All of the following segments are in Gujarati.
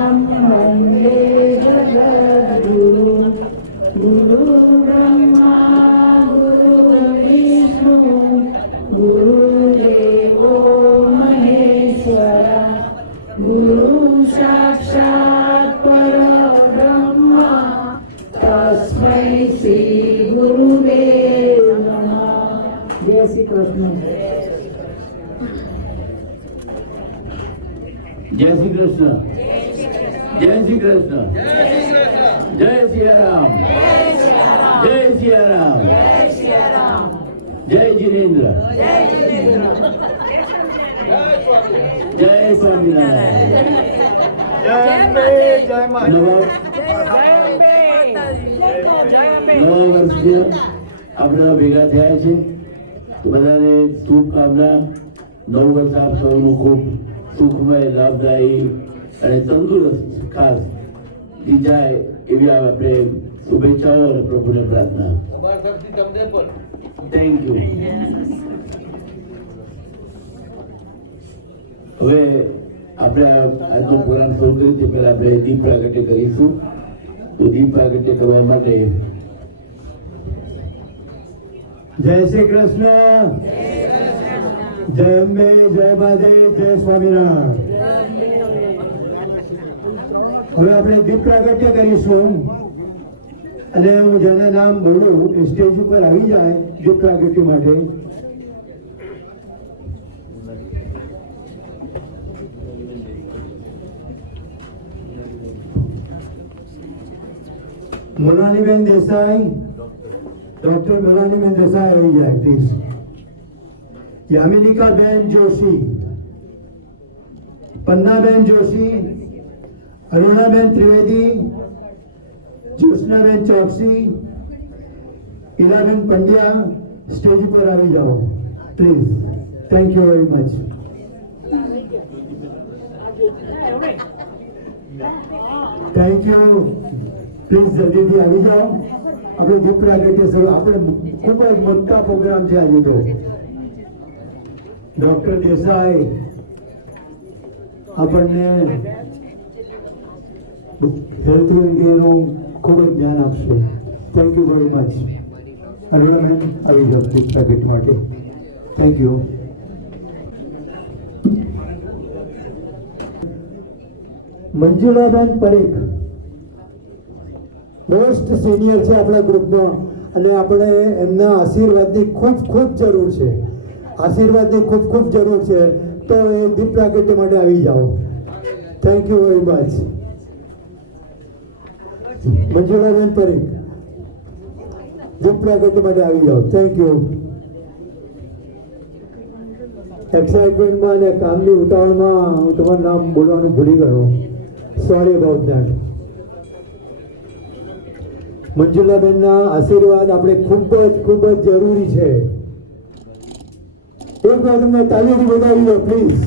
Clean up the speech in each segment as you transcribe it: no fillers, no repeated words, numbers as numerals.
वन्दे जगद्गुरु गुरु ब्रह्मा गुरुर्विष्णु गुरुदेवो महेश्वरा गुरु साक्षात् परब्रह्मा तस्मै श्री गुरुवे नमः। जय श्री कृष्ण। जय श्री कृष्ण। जय श्री कृष्ण। जय सिया राम। जय सिया राम। जय जिनेन्द्र। जय स्वामीनारायण। जय अम्बे, जय माता। नवा વર્ષે આપણે ભેગા થયા છે તો બધાને શુભકામના। નવું વર્ષ આપ સૌનું ખૂબ સુખમય, લાભદાયી અને તંદુરસ્ત ખાસ જાય એવી આપણે શુભેચ્છાઓ અને પ્રભુને પ્રાર્થના। Thank you. હવે આપણે આજનો પ્રોગ્રામ શરૂ કરી તે પહેલા આપણે દીપ પ્રાગટ્ય કરીશું। તો દીપ પ્રાગટ્ય કરવા માટે जय श्री कृष्ण। जय अम्बे, जय महादेव, जय स्वामीनारायण। હવે આપણે દીપ પ્રાગટ્ય કરીશું અને હું જેના નામ બોલું એ સ્ટેજ ઉપર આવી જાય દીપ પ્રાગટ્ય માટે। મોનાલીબેન દેસાઈ, ડોક્ટર મોનાલીબેન દેસાઈ આવી જાય પ્લીઝ। યામિનિકાબેન જોશી, પન્નાબેન જોશી, અરુણાબેન ત્રિવેદી, જ્યોત્સનાબેન ચોકસી, ઈલાબેન પંડ્યા સ્ટેજ ઉપર આવી જાઓ please. Thank you very much. Thank you. Please જલ્દીથી આવી જાઓ। આપણે દીપ પ્રાગટ્ય શરૂ, આપણે ખૂબ જ મોટા પ્રોગ્રામ છે આજે તો। ડોક્ટર દેસાઈ આપણને હેલ્થ અંગેનું ખૂબ જ જ્ઞાન આપશે। Thank you very much. Arunaben આવી જાઓ દીપ પ્રાગટ્ય માટે। Thank you. Manjulaben Parekh most senior છે આપણા ગ્રુપમાં અને આપણે એમના આશીર્વાદની ખૂબ ખૂબ જરૂર છે। આશીર્વાદની ખૂબ ખૂબ જરૂર છે તો એ દીપ પ્રાગટ્ય માટે આવી જાઓ। Thank you very much. Manjulaben Parekh દીપ પ્રાગટ્ય માટે આવી જાઓ। Thank you. એક્સાઇટમેન્ટમાં અને કામની ઉતાવળમાં હું તમારું નામ બોલવાનું ભૂલી ગયો, સોરી અબાઉટ ધેટ। મંજુલાબેનના આશીર્વાદ આપણે ખૂબ જ જરૂરી છે। એક વાર તમને તાળીઓથી વધાવી લો please.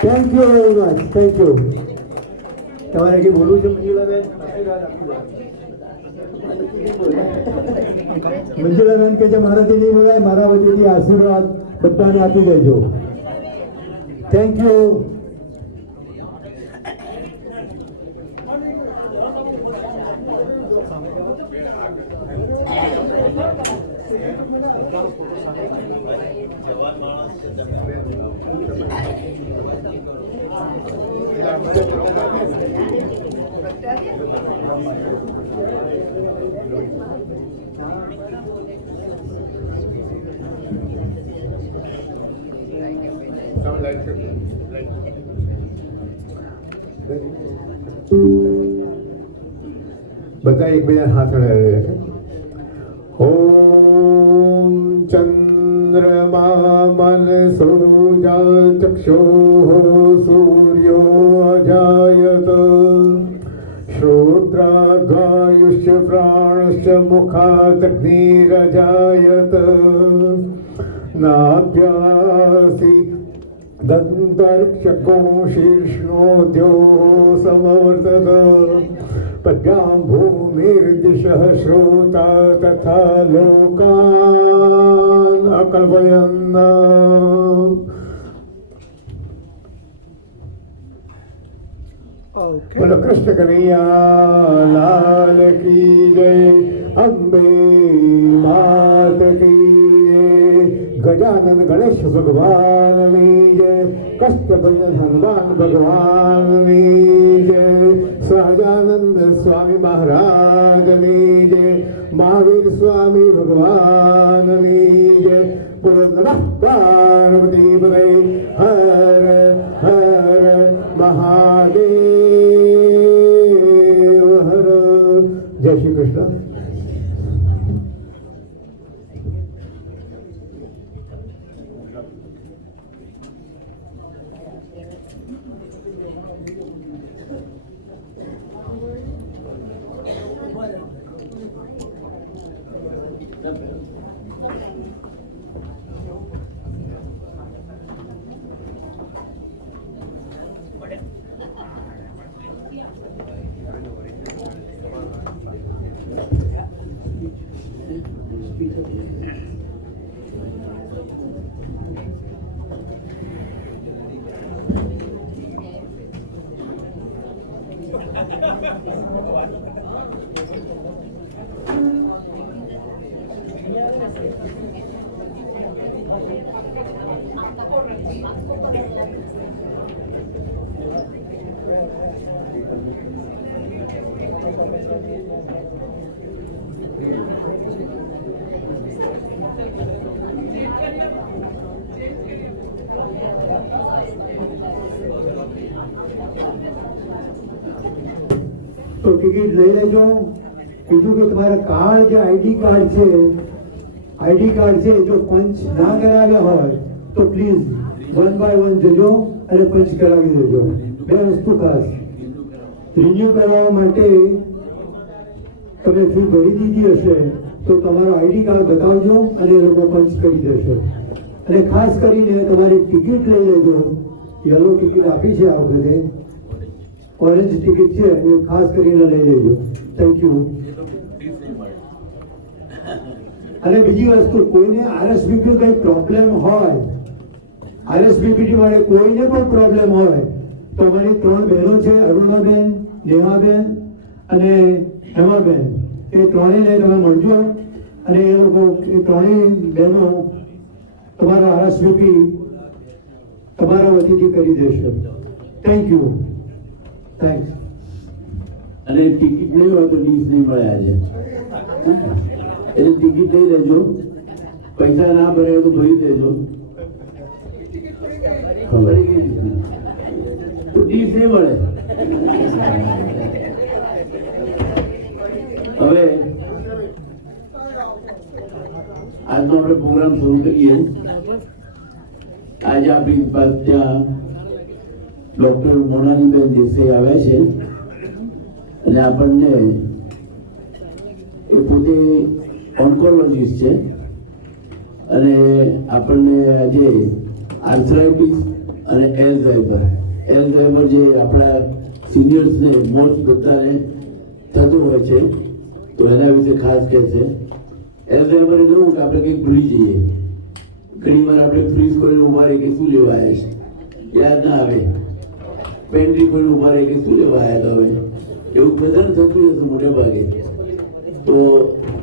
Thank you very much. Thank you. તમારે કઈ બોલવું છે મંજુલાબેન? મંજુલાબેન કે જે મારાથી નહીં બોલાય, મારા વતીથી આશીર્વાદ બધાને આપી દેજો। Thank you. બધા એકબીજા હાથ અડાડે। ઓમ ચંદ્રમા મનસો ચક્ષુઃ સૂર્યો અજાયત શ્રોત્રાગાયુષ્ય પ્રાણશ્ચ મુખાદગ્નિરજાયત નાભ્યાસી दन्तर्क्षको शीर्ष्णोद्यो समवर्तत पद्भ्यां भूमिर्दिशः श्रोता तथा लोकान् अकल्पयन्। બોલો કૃષ્ણ કનૈયા લાલ કી જય, અંબે માત કી જય, ગજાનન ગણેશ ભગવાનની જય, કષ્ટભંજન હનુમાન ભગવાનની જય, સહજાનંદ સ્વામી મહારાજની જય, મહાવીર સ્વામી ભગવાનની જય. બોલો નમઃ પાર્વતી પતય, હર હર મહાદેવ હર. જય શ્રી કૃષ્ણ. તો ટિકિટ લઈ લેજો. બીજું કે તમારા કાર્ડ જે આઈડી કાર્ડ છે જો પંચ ના કરાવ્યા હોય તો પ્લીઝ 1 by 1 જજો અને પંચ કરાવી દેજો. બે વસ્તુ ખાસ, રિન્યુ કરાવવા માટે તમે ફી ભરી દીધી હશે તો તમારો આઈડી કાર્ડ બતાવજો અને એ લોકો પંચ કરી દેશે. અને ખાસ કરીને તમારી ટિકિટ લઈ લેજો. યલો ટિકિટ આપી છે આ વખતે, ઓરેન્જ ટિકિટ છે એ ખાસ કરીને લઈ લેજો. Thank you. અને બીજી વસ્તુ, કોઈને આરએસવીપી કંઈ પ્રોબ્લેમ હોય, આરએસવીપી માટે કોઈને પણ પ્રોબ્લેમ હોય તો અમારી 3 બહેનો છે, અરુણાબેન, નેહાબેન અને હેમાબેન, એ ત્રણેયને તમે મળજો અને એ લોકો એ ત્રણેય બહેનો તમારો આરએસવીપી તમારા વતીથી કરી દેશે. Thank you. થેન્ક્સ. અને ટિકિટ નહીં હોય તો ડીશ નહીં મળે આજે, એટલે ટિકિટ લઈ લેજો. પૈસા ના ભરાય તો ભરી દેજો. ખબર તો ડીશ નહીં મળે. હવે આજનો આપણે પ્રોગ્રામ શરૂ કરીએ. આજે આપણી પાસે ત્યાં ડોક્ટર મોનાલીબેન દેસાઈ આવ્યા છે અને આપણને એ પોતે ઓન્કોલોજીસ્ટ છે અને આપણને આજે આર્થરાઇટિસ અને એલ્ઝાઇમર જે આપણા સિનિયર્સને મોસ્ટ બધાને થતું હોય છે તો એના વિશે ખાસ કહે છે. એલ્ઝાઇમર એટલે એવું કે આપણે કંઈક ભૂલી જઈએ. ઘણી વાર આપણે ફ્રીઝ કરીને ઉભા રહીએ કે શું લેવા આવ્યા છે, યાદ ના આવે. પેન્ટ્રી કરીને ઉભા રહીએ કે શું લેવા આવ્યા તો હવે એવું બધાને થતું હશે મોટે ભાગે. તો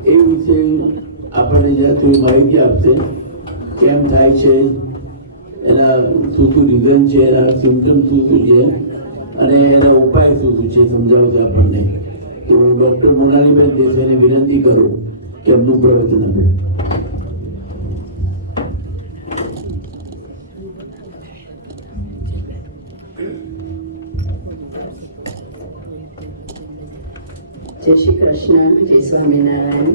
એ વિશે આપણને જ્યાં થોડી માહિતી આપશે, કેમ થાય છે, એના શું રીઝન છે, એના સિમ્ટમ શું છે અને એના ઉપાય શું છે સમજાવશે આપણને. તો હું ડૉક્ટર મોનાલીબેન દેસાઈને વિનંતી કરું કે એમનું પ્રવચન આપે. જય શ્રી કૃષ્ણ, જય સ્વામિનારાયણ.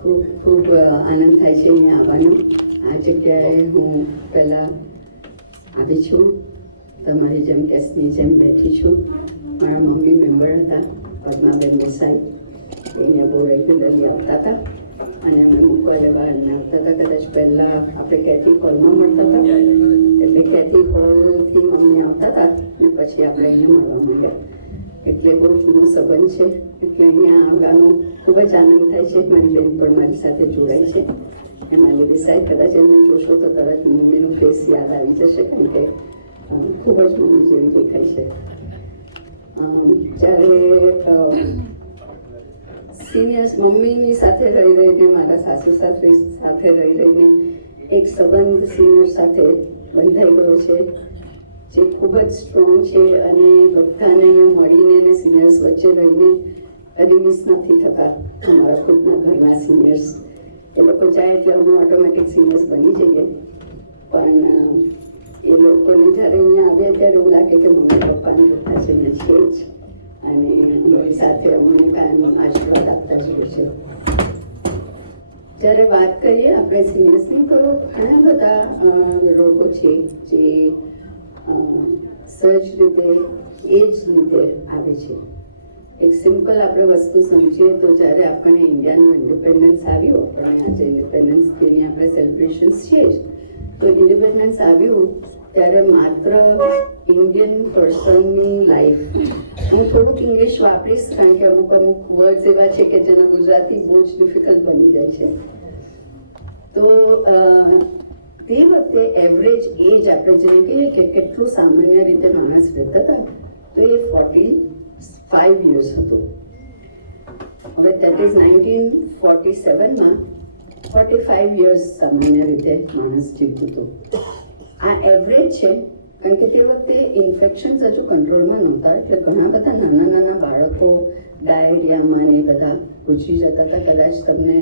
ખૂબ ખૂબ આનંદ થાય છે અહીંયા આવવાનો. આ જગ્યાએ હું પહેલાં આવી છું, તમારી જેમ કેસની જેમ બેઠી છું. મારા મમ્મી મેમ્બર હતા પદ્માબેન દેસાઈ, અહીંયા બહુ રેગ્યુલરલી આવતા હતા અને અમે મૂકવા લેવા આવતા હતા. કદાચ પહેલાં આપણે કેટી હોલમાં મળતા હતા, એટલે કેટી હોલથી મમ્મી આવતા હતા અને પછી આપણે અહીંયા મળવા માંડ્યા. એટલે બહુ જૂનો સંબંધ છે, એટલે અહીંયા આવવાનું ખૂબ જ આનંદ થાય છે. મારી બેન પણ મારી સાથે જોડાય છે. એમાં દેસાઈ, કદાચ એમને જોશો તો તરત મમ્મીનું ફેસ યાદ આવી જશે, કારણ કે ખૂબ જ મમ્મી જેવી દેખાય છે. જ્યારે સિનિયર્સ મમ્મીની સાથે રહી રહીને, મારા સાસુ સાથે રહી રહીને એક સંબંધ સિનિયર સાથે બંધાઈ ગયો છે જે ખૂબ જ સ્ટ્રોંગ છે અને બધાને મળીને અને સિનિયર્સ વચ્ચે રહીને કદી મિસ નથી થતા. અમારા ખુદના ઘરના સિનિયર્સ એ લોકો ચાહે એટલે અમે ઓટોમેટિક સિનિયર્સ બની જઈએ, પણ એ લોકોને જ્યારે અહીંયા આવ્યા ત્યારે એવું લાગે કે મમ્મી પપ્પાની બધા છે અહીંયા છે જ અને અમારી સાથે અમને કાયમ આશીર્વાદ આપતા જ હોય છે. જ્યારે વાત કરીએ આપણે સિનિયર્સની તો ઘણા બધા રોગો છે જે સહજ રીતે એજ લીધે આવે છે. એક સિમ્પલ આપણે વસ્તુ સમજીએ તો જ્યારે આપણને ઇન્ડિયાનું ઇન્ડિપેન્ડન્સ આવ્યું, આપણે આજે ઇન્ડિપેન્ડન્સ ડેની આપણે સેલિબ્રેશન્સ છે જ, તો ઇન્ડિપેન્ડન્સ આવ્યું ત્યારે માત્ર ઇન્ડિયન પર્સનની લાઈફ, હું થોડુંક ઇંગ્લિશ વાપરીશ કારણ કે અમુક વર્ડ્સ એવા છે કે જેના ગુજરાતી બહુ જ ડિફિકલ્ટ બની જાય છે. તો તે વખતે એવરેજ એજ આપણે જેને કહીએ કે કેટલું સામાન્ય રીતે માણસ રહેતા હતા તો એ 45 years હતું. હવે દેટ ઇઝ 1947માં 45 years સામાન્ય રીતે માણસ જીવતું હતું. આ એવરેજ છે કારણ કે તે વખતે ઇન્ફેક્શન્સ હજુ કંટ્રોલમાં નહોતા, એટલે ઘણા બધા નાના નાના બાળકો ડાયરિયામાં ને બધા ગુજરી જતા હતા. કદાચ તમને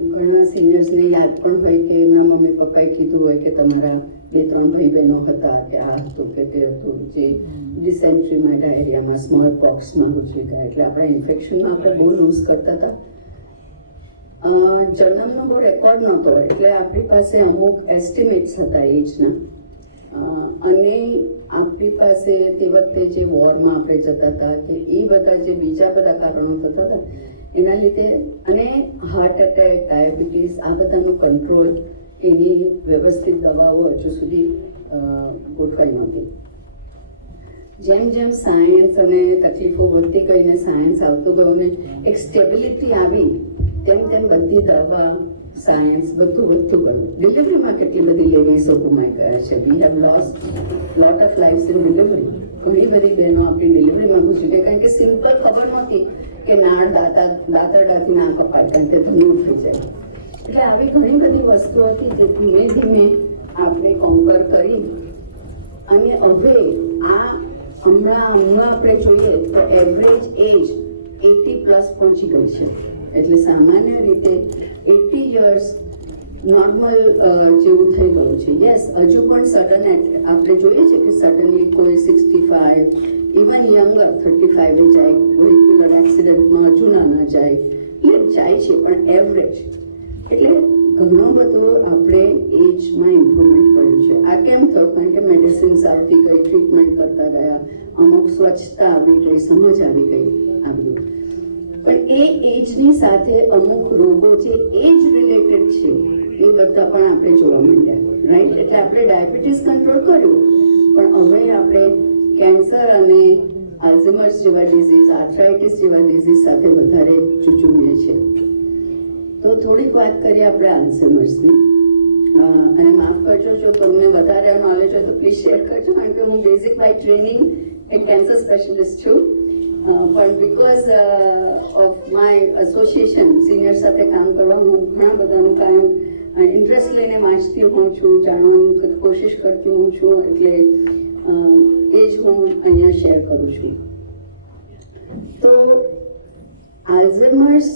ઘણા સિનિયર્સને યાદ પણ હોય કે એમના મમ્મી પપ્પાએ કીધું હોય કે તમારા 2-3 ભાઈ બહેનો હતા કે આ હતું કે તે હતું જે ડિસેન્ટ્રીમાં, ડાયરિયામાં, સ્મોલ પોક્સમાં ગુજરી ગયા. એટલે આપણા ઇન્ફેક્શનમાં આપણે બહુ લૂઝ કરતા હતા. જન્મનો બહુ રેકોર્ડ નહોતો એટલે આપણી પાસે અમુક એસ્ટિમેટ્સ હતા એજના, અને આપણી પાસે તે વખતે જે વોરમાં આપણે જતા હતા કે એ બધા જે બીજા બધા કારણો થતા હતા એના લીધે, અને હાર્ટ એટેક, ડાયાબિટીસ, આ બધાનું કંટ્રોલ, એની વ્યવસ્થિત દવાઓ હજુ સુધી ગોઠવાઈ નહોતી. જેમ જેમ સાયન્સ અને તકલીફો વધતી ગઈને સાયન્સ આવતું ગયું ને એક સ્ટેબિલિટી આવી, તેમ તેમ બધી દવા, સાયન્સ બધું વધતું ગયું. ડિલિવરીમાં કેટલી બધી લેડીઝો ગુમાઈ ગયા છે. We have lost lot of lives in delivery. ઘણી બધી બહેનો આપણી ડિલિવરીમાં ગુજરી ગઈ કારણ કે સિમ્પલ ખબર નહોતી કે નાળ દાંતરડાથી ના કપાય કારણ કે ધૂળ થઈ જાય. એટલે આવી ઘણી બધી વસ્તુઓ હતી જે ધીમે ધીમે આપણે કોન્કર કરી અને હવે હમણાં આપણે જોઈએ તો એવરેજ એજ 80+ પહોંચી ગઈ છે. એટલે સામાન્ય રીતે 80 years નોર્મલ જેવું થઈ ગયું છે. યસ, હજુ પણ સડન આપણે જોઈએ છે કે સડનલી કોઈ 65, ઇવન યંગર 35 જાય, વેહિક્યુલર એક્સિડન્ટમાં હજુ ના જાય, એટલે જાય છે, પણ એવરેજ. એટલે ઘણો બધો આપણે એજમાં ઇમ્પ્રુવમેન્ટ કર્યું છે. આ કેમ થયું? કારણ કે મેડિસિન્સ આવતી ગઈ, ટ્રીટમેન્ટ કરતા ગયા, અમુક સ્વચ્છતા આવી ગઈ, સમજ આવી ગઈ, આ બધું. પણ એ એજની સાથે અમુક રોગો જે એજ રિલેટેડ છે એ બધા પણ આપણે જોવા માંડ્યા, રાઈટ? એટલે આપણે ડાયાબિટીસ કંટ્રોલ કર્યું, પણ હવે આપણે કેન્સર અને આલ્ઝાઇમર્સ જેવા ડિઝીઝ, આર્થરાઇટિસ જેવા ડિઝીઝ સાથે વધારે ચૂચવીએ છીએ. તો થોડીક વાત કરીએ આપણે આલ્ઝાઇમર્સની. અને માફ કરજો જો તમને વધારે નોલેજ હોય તો પ્લીઝ શેર કરજો, કારણ કે હું બેઝિક બાય ટ્રેનિંગ એક કેન્સર સ્પેશિયલિસ્ટ છું, પણ because of my association senior સાથે કામ કરવાનું ઘણા બધાનું કામ ઇન્ટરેસ્ટ લઈને વાંચતી હોઉં છું, જાણવાની કોશિશ કરતી હોઉં છું, એટલે એ જ હું અહીંયા શેર કરું છું. તો આલ્ઝાઇમર્સ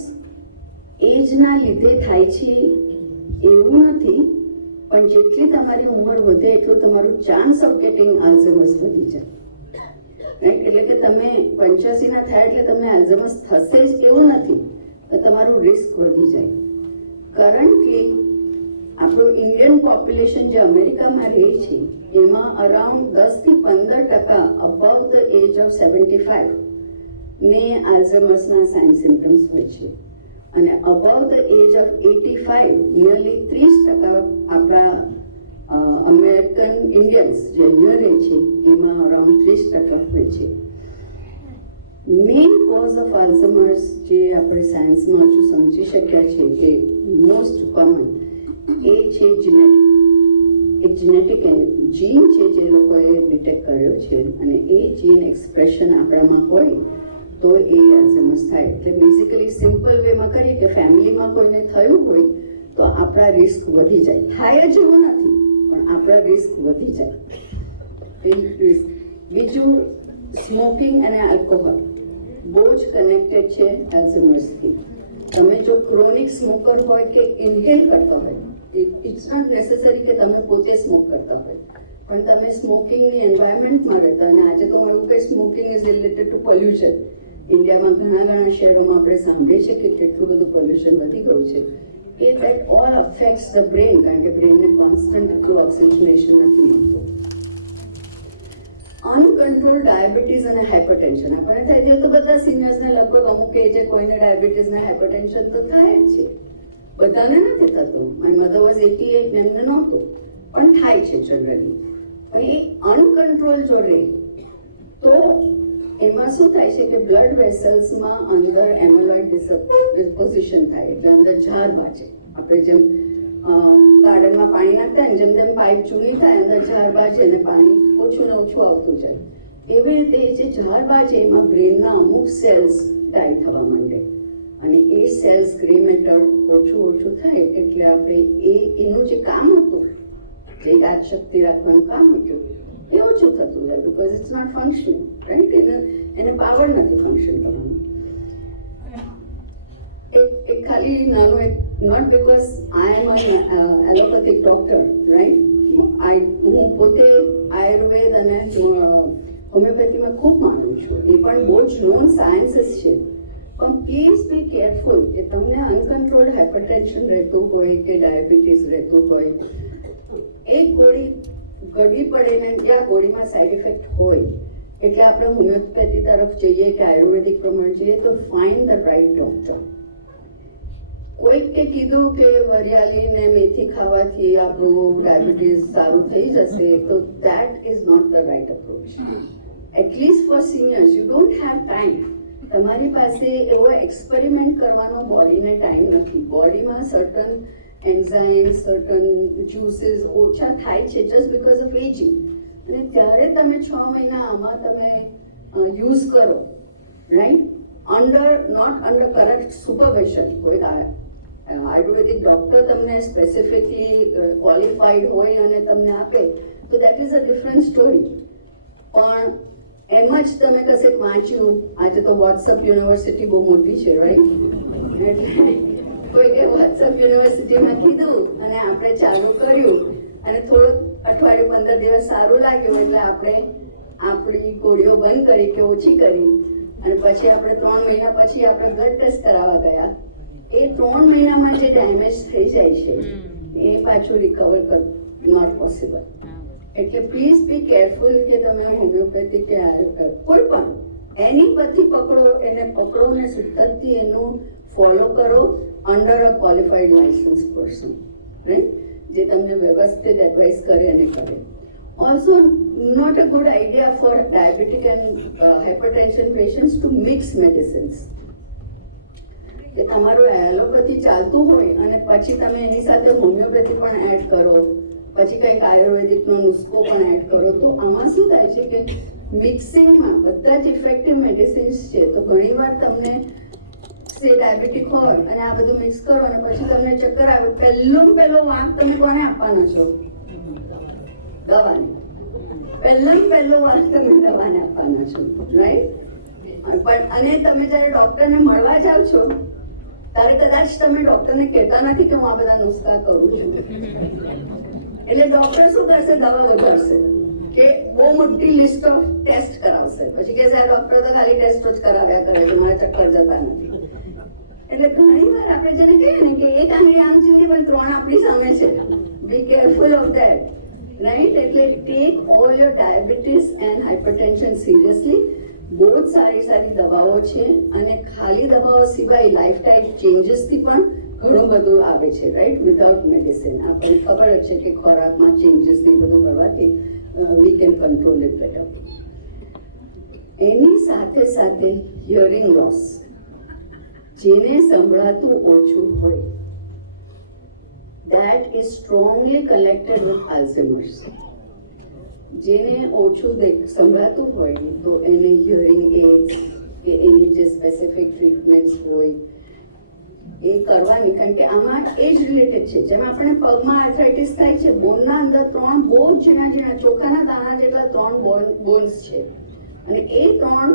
એજના લીધે થાય છે એવું નથી, પણ જેટલી તમારી ઉંમર વધે એટલું તમારું ચાન્સ ઓફ ગેટિંગ આલ્ઝાઇમર્સ વધી જાય, રાઈટ? એટલે કે તમે 85ના થાય એટલે તમને આલ્ઝાઇમર્સ થશે જ એવું નથી, તો તમારું રિસ્ક વધી જાય. કરન્ટલી આપણું ઇન્ડિયન પોપ્યુલેશન જે અમેરિકામાં રહે છે એમાં around 10-15% about the age of 75 ને આલ્ઝાઇમર્સના સાઇન સિમ્ટમ્સ હોય છે, અને about the age of 85 nearly 30% આપણા અમેરિકન ઇન્ડિયન્સ જે અહીંયા રહે છે એમાં અરાઉન્ડ 30% હોય છે. મેઇન કોઝ ઓફ આલ્ઝાઇમર્સ જે આપણે સાયન્સમાં હજુ સમજી શક્યા છે કે મોસ્ટ કોમન એ છે જેનેટિક. એક જેનેટિક જીન છે જે લોકોએ ડિટેક્ટ કર્યો છે, અને એ જીન એક્સપ્રેશન આપણામાં હોય તો એ એલ્ઝાઇમર્સ થાય. એટલે બેઝિકલી સિમ્પલ વેમાં કરીએ કે ફેમિલીમાં કોઈને થયું હોય તો આપણા રિસ્ક વધી જાય. થાય જ એવું નથી, પણ આપણા રિસ્ક વધી જાય. બીજું, સ્મોકિંગ અને આલ્કોહોલ બહુ જ કનેક્ટેડ છે એલ્ઝાઇમર્સથી. તમે જો ક્રોનિક સ્મોકર હોય કે ઇન્હેલ કરતા હોય, ઇટ્સ નોટ નેસેસરી કે તમે પોતે સ્મોક કરતા હોય, પણ તમે સ્મોકિંગની એન્વાયરમેન્ટમાં રહેતા, અને આજે તો એવું કે smoking is related to pollution. ઇન્ડિયામાં ઘણા શહેરોમાં આપણે સાંભળીએ છીએ કે કેટલું બધું પોલ્યુશન વધી ગયું છે. એ that all affects the brain, કારણ કે બ્રેનને કોન્સ્ટન્ટ એટલું ઓક્સિજનેશન નથી મળતું. અનકન્ટ્રોલ ડાયાબિટીસ અને હાઇપરટેન્શન આપણને થાય છે, તો બધા સિનિયર્સને લગભગ અમુક એજે કોઈને ડાયાબિટીસ ને હાઇપરટેન્શન તો થાય જ છે. બધાને નથી થતું. મારી મધર વોઝ 88 ને એમને નહોતું, પણ થાય છે જનરલી. એ અનકન્ટ્રોલ જો રહે તો એમાં શું થાય છે કે બ્લડ વેસલ્સમાં અંદર એમિલોઇડ ડિપોઝિશન થાય, એટલે અંદર ઝાર બાજે. આપણે જેમ ગાર્ડનમાં પાણી નાખતા ને જેમ પાઇપ જૂની થાય, અંદર ઝાર બાજે અને પાણી ઓછું ને ઓછું આવતું જાય. એવી રીતે જે ઝાર બાજે એમાં બ્રેનના અમુક સેલ્સ ડાય થવા માંડે, અને એ સેલ્સ ગ્રે મેટર ઓછું થાય, એટલે આપણે એનું જે કામ હતું, જે યાદ શક્તિ રાખવાનું કામ હતું, એ ઓછું થતું જાય, because it's not functioning, right? એને પાવર નથી ફંક્શન કરવાનું. એક ખાલી નાનો એક, not because I am allopathic doctor, right? હું પોતે આયુર્વેદ અને હોમિયોપેથીમાં ખૂબ માનું છું. એ પણ બહુ જ નોન સાયન્સીસ છે. પણ પ્લીઝ બી કેરફુલ કે તમને અનકન્ટ્રોલ્ડ હાઇપરટેન્શન રહેતું હોય કે ડાયાબિટીસ રહેતું હોય, એક ગોળી ગળવી પડે ને ત્યાં ગોળીમાં સાઈડ ઇફેક્ટ હોય, એટલે આપણે હોમિયોપેથી તરફ જઈએ કે આયુર્વેદિક પ્રમાણે જઈએ તો ફાઇન્ડ ધ રાઇટ ડોક્ટર. કોઈકે કીધું કે વરિયાળી ને મેથી ખાવાથી આપણું ડાયાબિટીસ સારું થઈ જશે, તો that is not the right approach. At least for seniors you don't have time. તમારી પાસે એવો એક્સપેરિમેન્ટ કરવાનો બોડીને ટાઈમ નથી. બોડીમાં સર્ટન એન્ઝાઇમ્સ, સર્ટન જ્યુસીસ ઓછા થાય છે જસ્ટ બીકોઝ ઓફ એજિંગ, અને ત્યારે તમે 6 મહિના આમાં તમે યુઝ કરો, right? Not under correct supervision. કોઈ આયુર્વેદિક ડોક્ટર તમને સ્પેસિફિકલી ક્વોલિફાઈડ હોય અને તમને આપે તો that is a different story. પણ એમ જ તમે કશેક વાંચ્યું, આજે તો વોટ્સઅપ યુનિવર્સિટી બહુ મોટી છે, રાઈટ? એટલે કોઈકે વોટ્સઅપ યુનિવર્સિટીમાં કીધું અને આપણે ચાલુ કર્યું, અને થોડુંક અઠવાડિયું 15 દિવસ સારું લાગ્યું, એટલે આપણે આપણી ગોળીઓ બંધ કરી કે ઓછી કરી, અને પછી આપણે 3 મહિના પછી આપણે બ્લડ ટેસ્ટ કરાવવા ગયા. એ 3 મહિનામાં જે ડેમેજ થઈ જાય છે એ પાછું રિકવર કર નોટ પોસિબલ. એટલે પ્લીઝ બી કેરફુલ કે તમે હોમિયોપેથી કે કોઈ પણ એનીપેથી પકડો, એને પકડો ને સિદ્ધતથી એનું ફોલો કરો under a qualified licence person, right? જે તમને વ્યવસ્થિત એડવાઇસ કરે અને કરે. Also not a good idea for diabetic and hypertension patients to mix medicines. કે તમારું એલોપેથી ચાલતું હોય અને પછી તમે એની સાથે હોમિયોપેથી પણ એડ કરો, પછી કંઈક આયુર્વેદિકનો નુસ્ખો પણ એડ કરો, તો આમાં શું થાય છે કે મિક્સિંગમાં બધા જ ઇફેક્ટિવ મેડિસિન્સ છે, તો ઘણીવાર તમને ડાયાબિટીક હોય અને આ બધું મિક્સ કરો અને પછી તમને ચક્કર આવે, પહેલો વાંક તમે કોને આપવાનો છો? દવાને. પહેલો વાંક તમે દવાને આપવાના છો, રાઈટ? પણ અને તમે જ્યારે ડોક્ટરને મળવા જાઓ છો ત્યારે કદાચ તમે ડોક્ટરને કહેતા નથી કે હું આ બધા નુસ્ખા કરું છું, એટલે ડોક્ટર શું કરશે? દવા વધારશે કે બહુ મોટી લિસ્ટ ઓફ ટેસ્ટ કરાવશે, પછી કે આ ડોક્ટર તો ખાલી ટેસ્ટ જ કરાવ્યા કરે છે, મારે ચક્કર જતા નથી. એટલે ઘણી વાર આપણે જેને કહીએ ને કે એક આંગળી આમ ચીંધી પણ 3 આપણી સામે છે. Be careful of that, right? એટલે take all your diabetes and hypertension seriously. બહુ જ સારી દવાઓ છે, અને ખાલી દવાઓ સિવાય લાઈફ ટાઈમ ચેન્જીસથી પણ ઘણું બધું આવે છે, રાઈટ? વિધાઉટ મેડિસિન આપણને ખબર જ છે કે ખોરાકમાં ચેન્જીસથી બધું કરવાથી we can control it better. એની સાથે હિયરિંગ લોસ, જેને સંભળાતું ઓછું હોય, that is strongly connected with Alzheimer's. જેને ઓછું સંભળાતું હોય તો એને હિયરિંગ એડ્સ કે એની જે સ્પેસિફિક ટ્રીટમેન્ટ્સ હોય એ કરવાની, કારણ કે આમાં એજ રિલેટેડ છે. જેમ આપણે પગમાં આર્થરાઇટિસ થાય છે, બોનના અંદર 3 બહુ ઝીણા ઝીણા ચોખાના દાણા જેટલા 3 બોન્સ છે, અને એ 3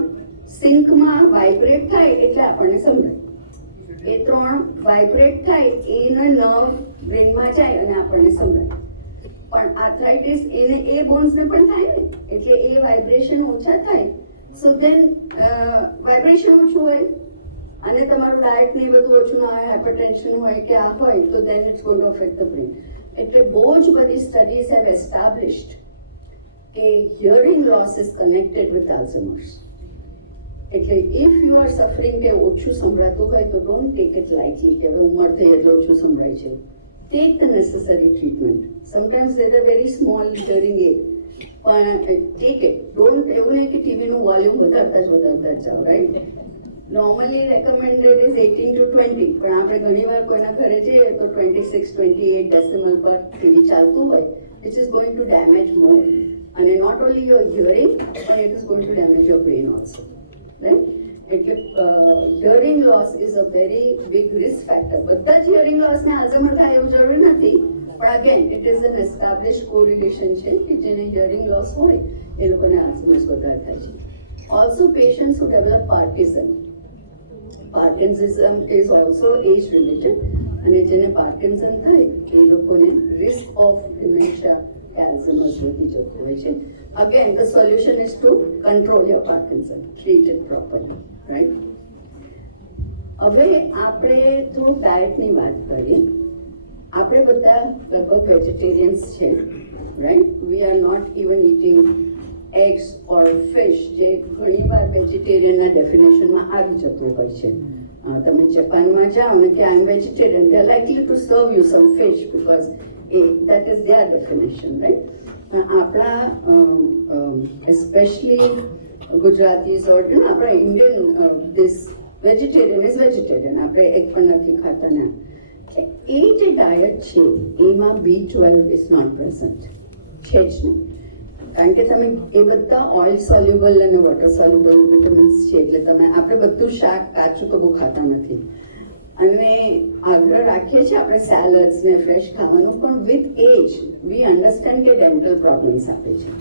સિંકમાં વાઇબ્રેટ થાય એટલે આપણને સંભળાય. એ 3 વાઇબ્રેટ થાય એને નર્વ બ્રેનમાં જાય અને આપણને સંભળાય. પણ આર્થરાઇટિસ એને એ બોન્સને પણ થાય ને, એટલે એ વાઇબ્રેશન ઓછા થાય. સો ધેન વાઇબ્રેશન ઓછું હોય અને તમારું ડાયટ ને બધું ઓછું ના હોય, હાઇપરટેન્શન હોય કે આ હોય, તો then it's going to affect the brain. એટલે બહુ જ બધી સ્ટડીઝ હેવ એસ્ટાબ્લિશ્ડ કે hearing loss is connected with Alzheimer's. એટલે ઇફ યુ આર સફરિંગ કે ઓછું સંભળાતું હોય તો ડોન્ટ ટેક ઇટ લાઇટલી કે હવે ઉંમર થઈ એટલે ઓછું સંભળાય છે. Take the necessary treatment. Sometimes there are very small hearing aid, પણ ટેક ઇટ. ડોન્ટ એવું નહીં કે ટીવીનું વોલ્યુમ વધારતા જ જાઓ, right? Normally recommended is 18 to 20, પણ આપણે ઘણીવાર કોઈના ઘરે જઈએ તો 26-28 ડેસિમલ પર ટીવી ચાલતું હોય, which is going to damage more. અને નોટ ઓનલી યોર હિયરિંગ, પણ it is going to damage your brain also, right? એટલે hearing loss is a very big risk factor. બધા જ હિયરિંગ લોસને આલ્ઝાઇમર થાય એવું જરૂરી નથી, પણ again it is an established correlation છે કે જેને હિયરિંગ લોસ હોય એ લોકોને આલ્ઝાઇમર્સ વધારે થાય છે. Also patients who develop Parkinson is also age related, અને જેને પાર્કિન્સન થાય એ લોકોને રિસ્ક ઓફ ડિમેન્શિયા Alzheimer's વધી જતું હોય છે. Again, the solution is to control your Parkinson, treat it properly, right? હવે આપણે થોડું ડાયટની વાત કરીએ. આપણે બધા લગભગ વેજીટેરિયન્સ છે, right? We are not even eating eggs or fish, જે ઘણીવાર વેજીટેરિયનના ડેફિનેશનમાં આવી જતું હોય છે. તમે જાપાનમાં જાઓ ને કે I am vegetarian, they are likely to serve you some fish because that is their definition, right? આપણા especially Gujaratis or આપણા Indian this vegetarian is vegetarian, આપણે એક પણ નથી ખાતા ના. એ જે ડાયટ છે એમાં B12 is not present, છે જ નહીં. કારણ કે તમે એ બધા ઓઇલ સોલ્યુબલ અને વોટર સોલ્યુબલ વિટામિન્સ છે, એટલે તમે આપણે બધું શાક કાચું તો બહુ ખાતા નથી, અને આગ્રહ રાખીએ છીએ આપણે સેલડ્સ ને ફ્રેશ ખાવાનું, પણ વિથ એજ વી અન્ડરસ્ટેન્ડ કે ડેન્ટલ પ્રોબ્લેમ્સ આપે છે.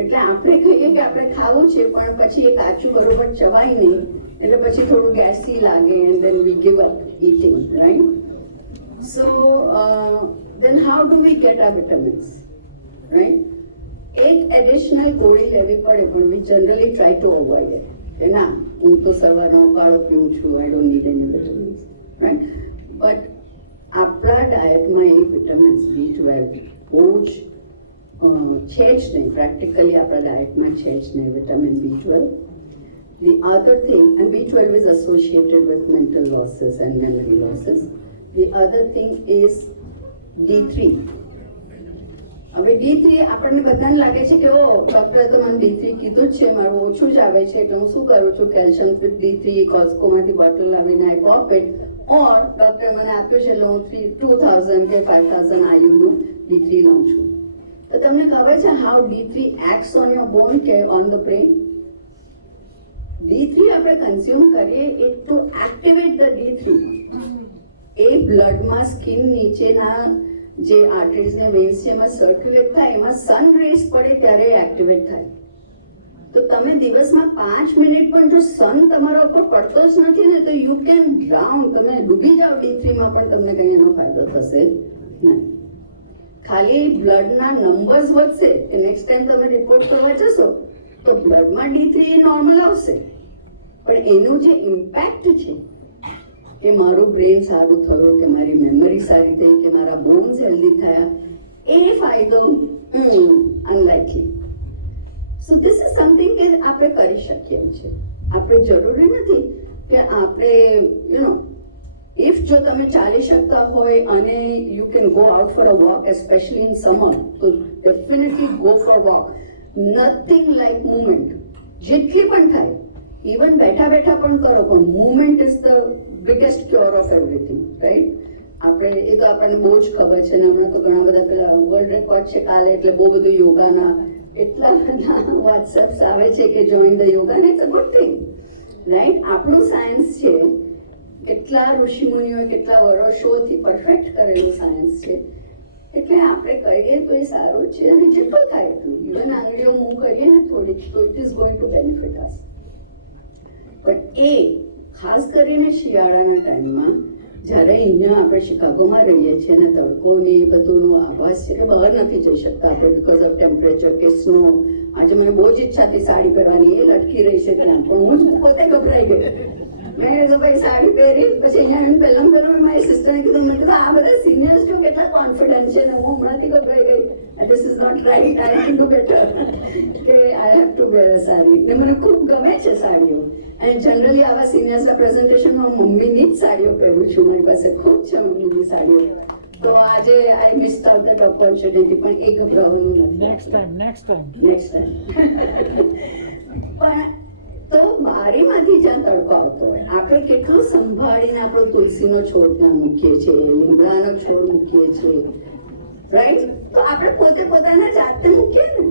એટલે આપણે કહીએ કે આપણે ખાવું છે, પણ પછી એ કાચું બરોબર ચવાય નહીં, એટલે પછી થોડું ગેસી લાગે and then we give up eating, right? So then how do we get our vitamins, right? એક એડિશનલ ગોળી લેવી પડે, પણ we generally try to avoid it, કે ના હું તો સવારનો ઉકાળો પીવું છું, I don't need any vitamins, right? But આપણા ડાયટમાં એ વિટામિન્સ B12 બહુ જ છે જ નહીં, પ્રેક્ટિકલી આપણા ડાયટમાં છે જ નહીં vitamin B12. The other thing, and B12 is associated with mental losses and memory losses. The other thing is D3. હવે D3 આપણને બધાને લાગે છે કે ઓ ડૉક્ટરે તો મને D3 કીધું જ છે, મારું ઓછું જ આવે છે, એટલે હું શું કરું છું, કેલ્શિયમ વિથ D3 કોસ્કોમાંથી બોટલ લાવીને આઈ પોપ ઇટ, ઓર ડૉક્ટરે મને આપ્યું છે એટલે હું 2000 કે 5000 IU D3 લઉં છું. તો તમને ખબર છે how D3 acts on your bone કે on the brain? D3 આપણે કન્ઝ્યુમ કરીએ it to activate the D3. એ બ્લડમાં સ્કિન નીચેના જે આર્ટરીઝ ને વેન્સ છે એમાં સર્ક્યુલેટ થાય, એમાં સન રેઝ પડે ત્યારે એક્ટિવેટ થાય. તો તમે દિવસમાં 5 મિનિટ પણ જો સન તમારા ઉપર પડતો જ નથી ને, તો યુ કેન ડ્રાઉન, તમે ડૂબી જાઓ D3માં, પણ તમને કંઈ એનો ફાયદો થશે નહીં. ખાલી બ્લડના નંબર્સ વધશે કે નેક્સ્ટ ટાઈમ તમે રિપોર્ટ કરવા જશો તો બ્લડમાં D3 નોર્મલ આવશે, પણ એનું જે ઇમ્પેક્ટ છે કે મારું બ્રેન સારું થયું, કે મારી મેમરી સારી થઈ, કે મારા બોન્સ હેલ્ધી થયા, એ ફાયદો અનલાઇકલી. સો ધીસ ઇઝ સમથિંગ કે આપણે કરી શકીએ છીએ. આપણે જરૂરી નથી કે આપણે ઇફ જો તમે ચાલી શકતા હોય અને you can go out for a walk, especially in summer, તો definitely go for walk. Nothing like movement. જેટલી પણ થાય, ઇવન બેઠા બેઠા પણ કરો, પણ movement is the biggest cure of everything, right? આપણે એ તો આપણને બહુ જ ખબર છે ને હમણાં તો ઘણા બધા પેલા વર્લ્ડ રેકોર્ડ છે કાલે એટલે બહુ બધું યોગાના એટલા બધા વોટ્સએપ્સ આવે છે કે જોઈન ધ યોગા ને it's a good thing right. આપણું સાયન્સ છે, કેટલા ઋષિમુનિઓએ કેટલા વર્ષોથી પરફેક્ટ કરેલું સાયન્સ છે, એટલે આપણે કરીએ તો એ સારું છે. અને જેટલું થાય એટલું ઇવન આંગળીઓ મૂવ કરીએ ને થોડીક તો it is going to benefit us. પણ એ ખાસ કરીને શિયાળાના ટાઈમમાં જ્યારે અહીંયા આપણે શિકાગોમાં રહીએ છીએ અને તડકોની બધુંનો આભાસ છે કે બહાર નથી જઈ શકતા આપણે બિકોઝ ઓફ ટેમ્પરેચર કે સ્નો. આજે મને બહુ જ ઈચ્છા હતી સાડી પહેરવાની, એ લટકી રહી છે ત્યાં, પણ હું જ પોતે ગભરાઈ ગઈ. મેં તો ભાઈ સાડી પહેરી, પછી અહીંયા પહેલાં મેં મારી સિસ્ટરને કીધું, મેં કીધું આ બધા સિનિયર્સ જો કેટલા કોન્ફિડન્ટ છે ને હું હમણાંથી ગભરાઈ ગઈ. This is not right, I have to better કે I have to wear a sari. ને મને ખૂબ ગમે છે સાડીઓ અને જનરલી આવા સિનિયર્સના પ્રેઝન્ટેશનમાં હું મમ્મીની જ સાડીઓ પહેરું છું. મારી પાસે ખૂબ છે મમ્મીની સાડીઓ. તો આજે આઈ મિસ્ડ આઉટ ધેટ ઓપોર્ચ્યુનિટી, પણ એ ગભરાવાનું નથી. નેક્સ્ટ ટાઈમ પણ તો બારીમાંથી જ્યાં તડકો આવતો હોય આપણે કેટલું સંભાળીને આપણો તુલસીનો છોડ ત્યાં મૂકીએ છીએ, લીમડાનો છોડ મૂકીએ છીએ, રાઈટ. તો આપણે પોતે પોતાના જાતે મૂકીએ ને.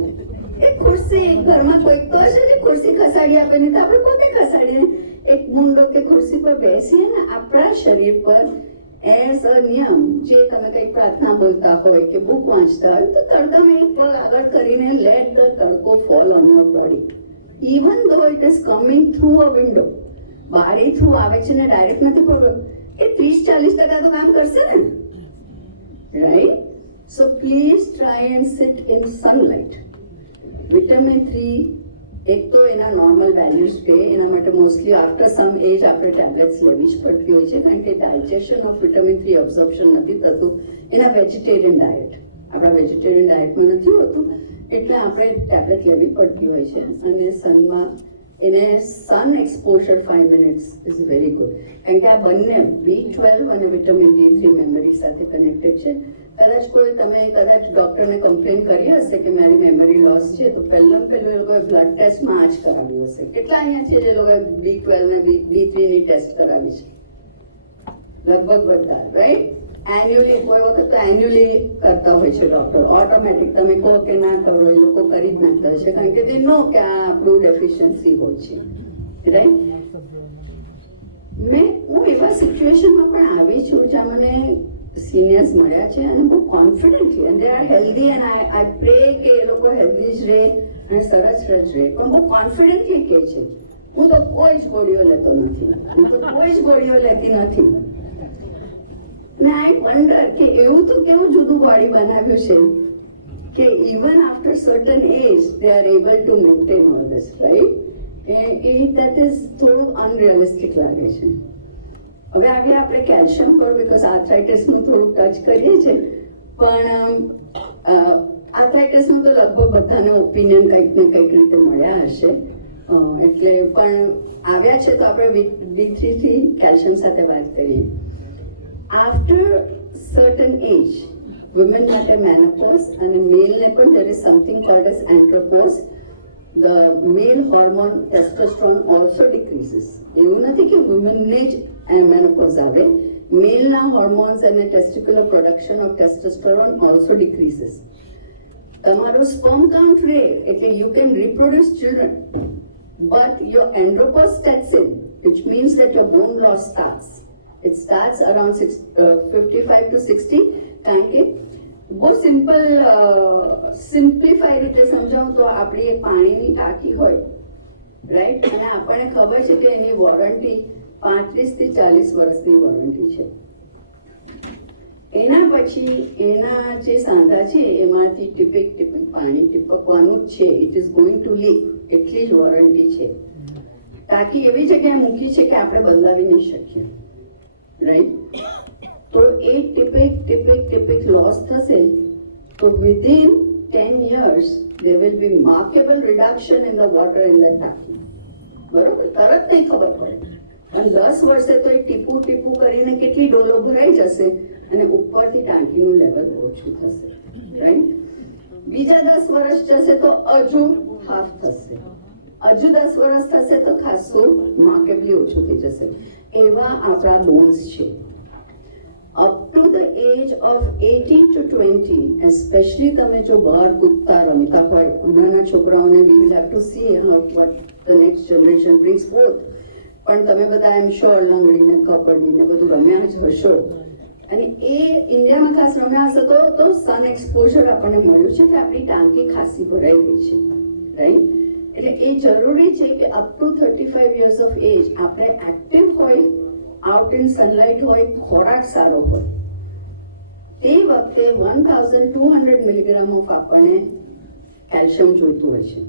એક ખુરશી ઘરમાં કોઈક તો હશે જે ખુરશી ખસાડી આપે, નહીં તો આપણે પોતે ખસાડીને એક મુંડો કે ખુરશી પર બેસીએ ને આપણા શરીર પર એઝ અ નિયમ, જે તમે કંઈક પ્રાર્થના બોલતા હોય કે બુક વાંચતા હોય તો તડકામાં એક પગ આગળ કરીને લેટ ધ તડકો fall on your body. Even though it is coming through a window, બારી થ્રુ આવે છે ને ડાયરેક્ટ નથી પડતો, એ 30-40% તો કામ કરશે ને, right. So please try and seat in sunlight. Vitamin 3 એક તો એના નોર્મલ વેલ્યુઝ છે, એના માટે મોસ્ટલી આફ્ટર સમ એજ આપણે ટેબ્લેટ્સ લેવી જ પડતી હોય છે, કારણ કે ડાયજેશન ઓફ વિટામિન 3 અબ્ઝોર્પ્શન નથી થતું એના વેજીટેરિયન ડાયટ, આપણા વેજીટેરિયન ડાયટમાં નથી હોતું, એટલે આપણે ટેબ્લેટ લેવી પડતી હોય છે. અને સનમાં એને sun exposure 5 minutes is very good, કારણ કે આ બંને B12 અને વિટામિન D3 મેમરી સાથે કનેક્ટેડ છે. કદાચ ડૉક્ટરને કમ્પ્લેન કરી હશે કે મારી મેમરી લોસ છે, તો પહેલું એ લોકોએ બ્લડ ટેસ્ટમાં આ જ કરાવ્યું હશે. કેટલા અહીંયા છે જે લોકોએ B12 અને D3 ની ટેસ્ટ કરાવી છે? લગભગ બધા, રાઈટ. એન્યુઅલી, કોઈ વખત તો એન્યુઅલી કરતા હોય છે ડૉક્ટર, ઓટોમેટિક. તમે કહો કે ના કરો, એ લોકો કરી જ નાખતા હોય છે, કારણ કે તે નો કે આ આપણું ડેફિશિયન્સી હોય છે, રાઈટ. હું એવા સિચ્યુએશનમાં પણ આવી છું જ્યાં મને સિનિયર્સ મળ્યા છે અને બહુ કોન્ફિડન્ટલી, અને they are healthy, and I pray કે એ લોકો હેલ્ધી જ રહે અને સરસ જ રહે, પણ બહુ કોન્ફિડન્ટલી કહે છે હું તો કોઈ જ ગોળીઓ લેતો નથી, હું તો કોઈ જ ગોળીઓ લેતી નથી. ને આઈ વન્ડર કે એવું તો કેવું જુદું બોડી બનાવ્યું છે કે even after certain age they are able to maintain all this, right. That is થોડું અનરિયલિસ્ટિક લાગે છે. હવે આગળ આપણે કેલ્શિયમ પર, બિકોઝ આર્થરાઇટિસનું થોડુંક ટચ કરીએ છીએ, પણ આર્થરાઇટિસનું તો લગભગ બધાને ઓપિનિયન કંઈક ને કંઈક રીતે મળ્યા હશે, એટલે પણ આવ્યા છે તો આપણે D3 થી કેલ્શિયમ સાથે વાત કરીએ. After certain age, women માટે menopause અને male પણ there is something called as andropause. The male hormone testosterone also decreases. એવું નથી કે women ને જ menopause આવે, male ના hormones અને testicular production of testosterone also decreases. તમારું sperm count રહે એટલે you can reproduce children, but your andropause sets in, which means that your bone loss starts. It starts around 55 to 60. કારણ કે બહુ સિમ્પ્લિફાઈ રીતે સમજાવું તો આપણી એક પાણીની ટાંકી હોય, રાઈટ, અને આપણને ખબર છે કે એની વોરંટી 35 થી 40 વર્ષની વોરંટી છે. એના પછી એના જે સાંધા છે એમાંથી ટીપક પાણી ટીપકવાનું જ છે, it is going two leak, એટલી જ વોરંટી છે. ટાંકી એવી જગ્યાએ મૂકી છે કે આપણે બદલાવી નહીં શકીએ, રાઈટ. તો એ ટીપિક લોસ થશે તો within 10 years there will be markable reduction in the water in the ટાંકી, બરોબર. તરત નહીં ખબર પડે, અને 10 વર્ષે તો એ ટીપું કરીને કેટલી ડોલો ભરાઈ જશે અને ઉપરથી ટાંકીનું લેવલ ઓછું થશે, રાઈટ. બીજા 10 વર્ષ જશે તો હજુ હાફ થશે, હજુ 10 વર્ષ થશે તો ખાસું માર્કેબલી ઓછું થઈ જશે. એવા આપણા બોન્સ છે. Up to the age of 18 to 20, especially તમે જો બહાર કૂદતા રમતા હોય, હમણાંના છોકરાઓને we will have to see how what the next generation brings forth. પણ તમે બધા એમ શ્યોર લંગડી ને કબડ્ડી ને બધું રમ્યા જ હશો, અને એ ઇન્ડિયામાં ખાસ રમ્યા હશે તો સન એક્સપોઝર આપણને મળ્યું છે કે આપણી ટાંકી ખાસી ભરાઈ ગઈ છે, રાઈટ? એટલે એ જરૂરી છે કે up to 35 years of age આપણે એક્ટિવ હોય, આઉટ ઇન સનલાઇટ હોય, ખોરાક સારો હોય. તે વખતે 1200 મિલીગ્રામ ઓફ આપણને કેલ્શિયમ જોઈતું હોય છે.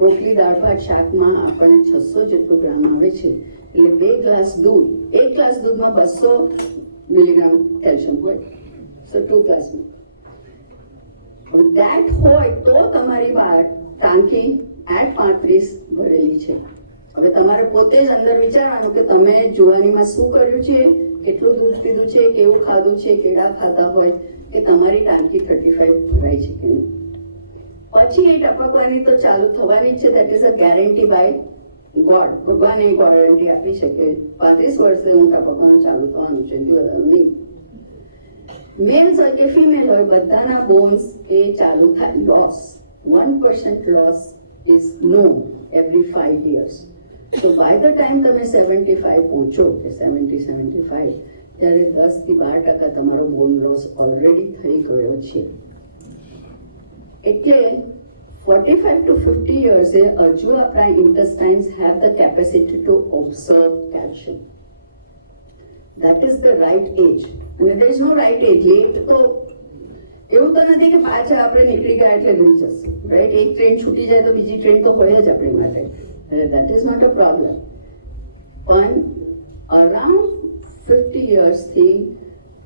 રોટલી દાળ ભાત શાકમાં આપણને 600 જેટલું ગ્રામ આવે છે, એટલે 2 ગ્લાસ દૂધ, 1 ગ્લાસ દૂધમાં 200 મિલીગ્રામ કેલ્શિયમ હોય, સો 2 ગ્લાસ. દેટ હોય તો તમારી ટાંકી at 35 ભરેલી છે. હવે તમારે પોતે જ અંદર વિચારવાનું કે તમે જુવાનીમાં શું કર્યું છે, કેટલું દૂધ પીધું છે, કેવું ખાધું છે, કેળા ખાધા હોય, કે તમારી ટાંકી 35 ભરાય છે કે નહીં. પછી એ ટપકવાની તો ચાલુ થવાની જ છે. That is a guarantee by God. ભગવાને ગોરંટી આપી છે કે 35 વર્ષે હું ટપકવાનું ચાલુ થવાનું છે, નહીં. મેલ્સ હોય કે ફિમેલ હોય, બધાના બોન્સ એ ચાલુ થાય. Loss 1% loss is known every 5 years. So by the time તમે 75 પહોંચો કે 70-75, ત્યારે 10 થી 12% તમારો બોન લોસ ઓલરેડી થઈ ગયો છે. એટલે 45 to 50 years એ હજુ આપણા intestines have the capacity to absorb calcium. That is the right age. અને there is no right age. Late તો એવું તો નથી કે પાછા આપણે નીકળી ગયા એટલે રહી જશે, રાઈટ? એક ટ્રેન છૂટી જાય તો બીજી ટ્રેન તો હોય જ આપણી માટે, એટલે that is not a problem. પણ અરાઉન્ડ 50 યર્સથી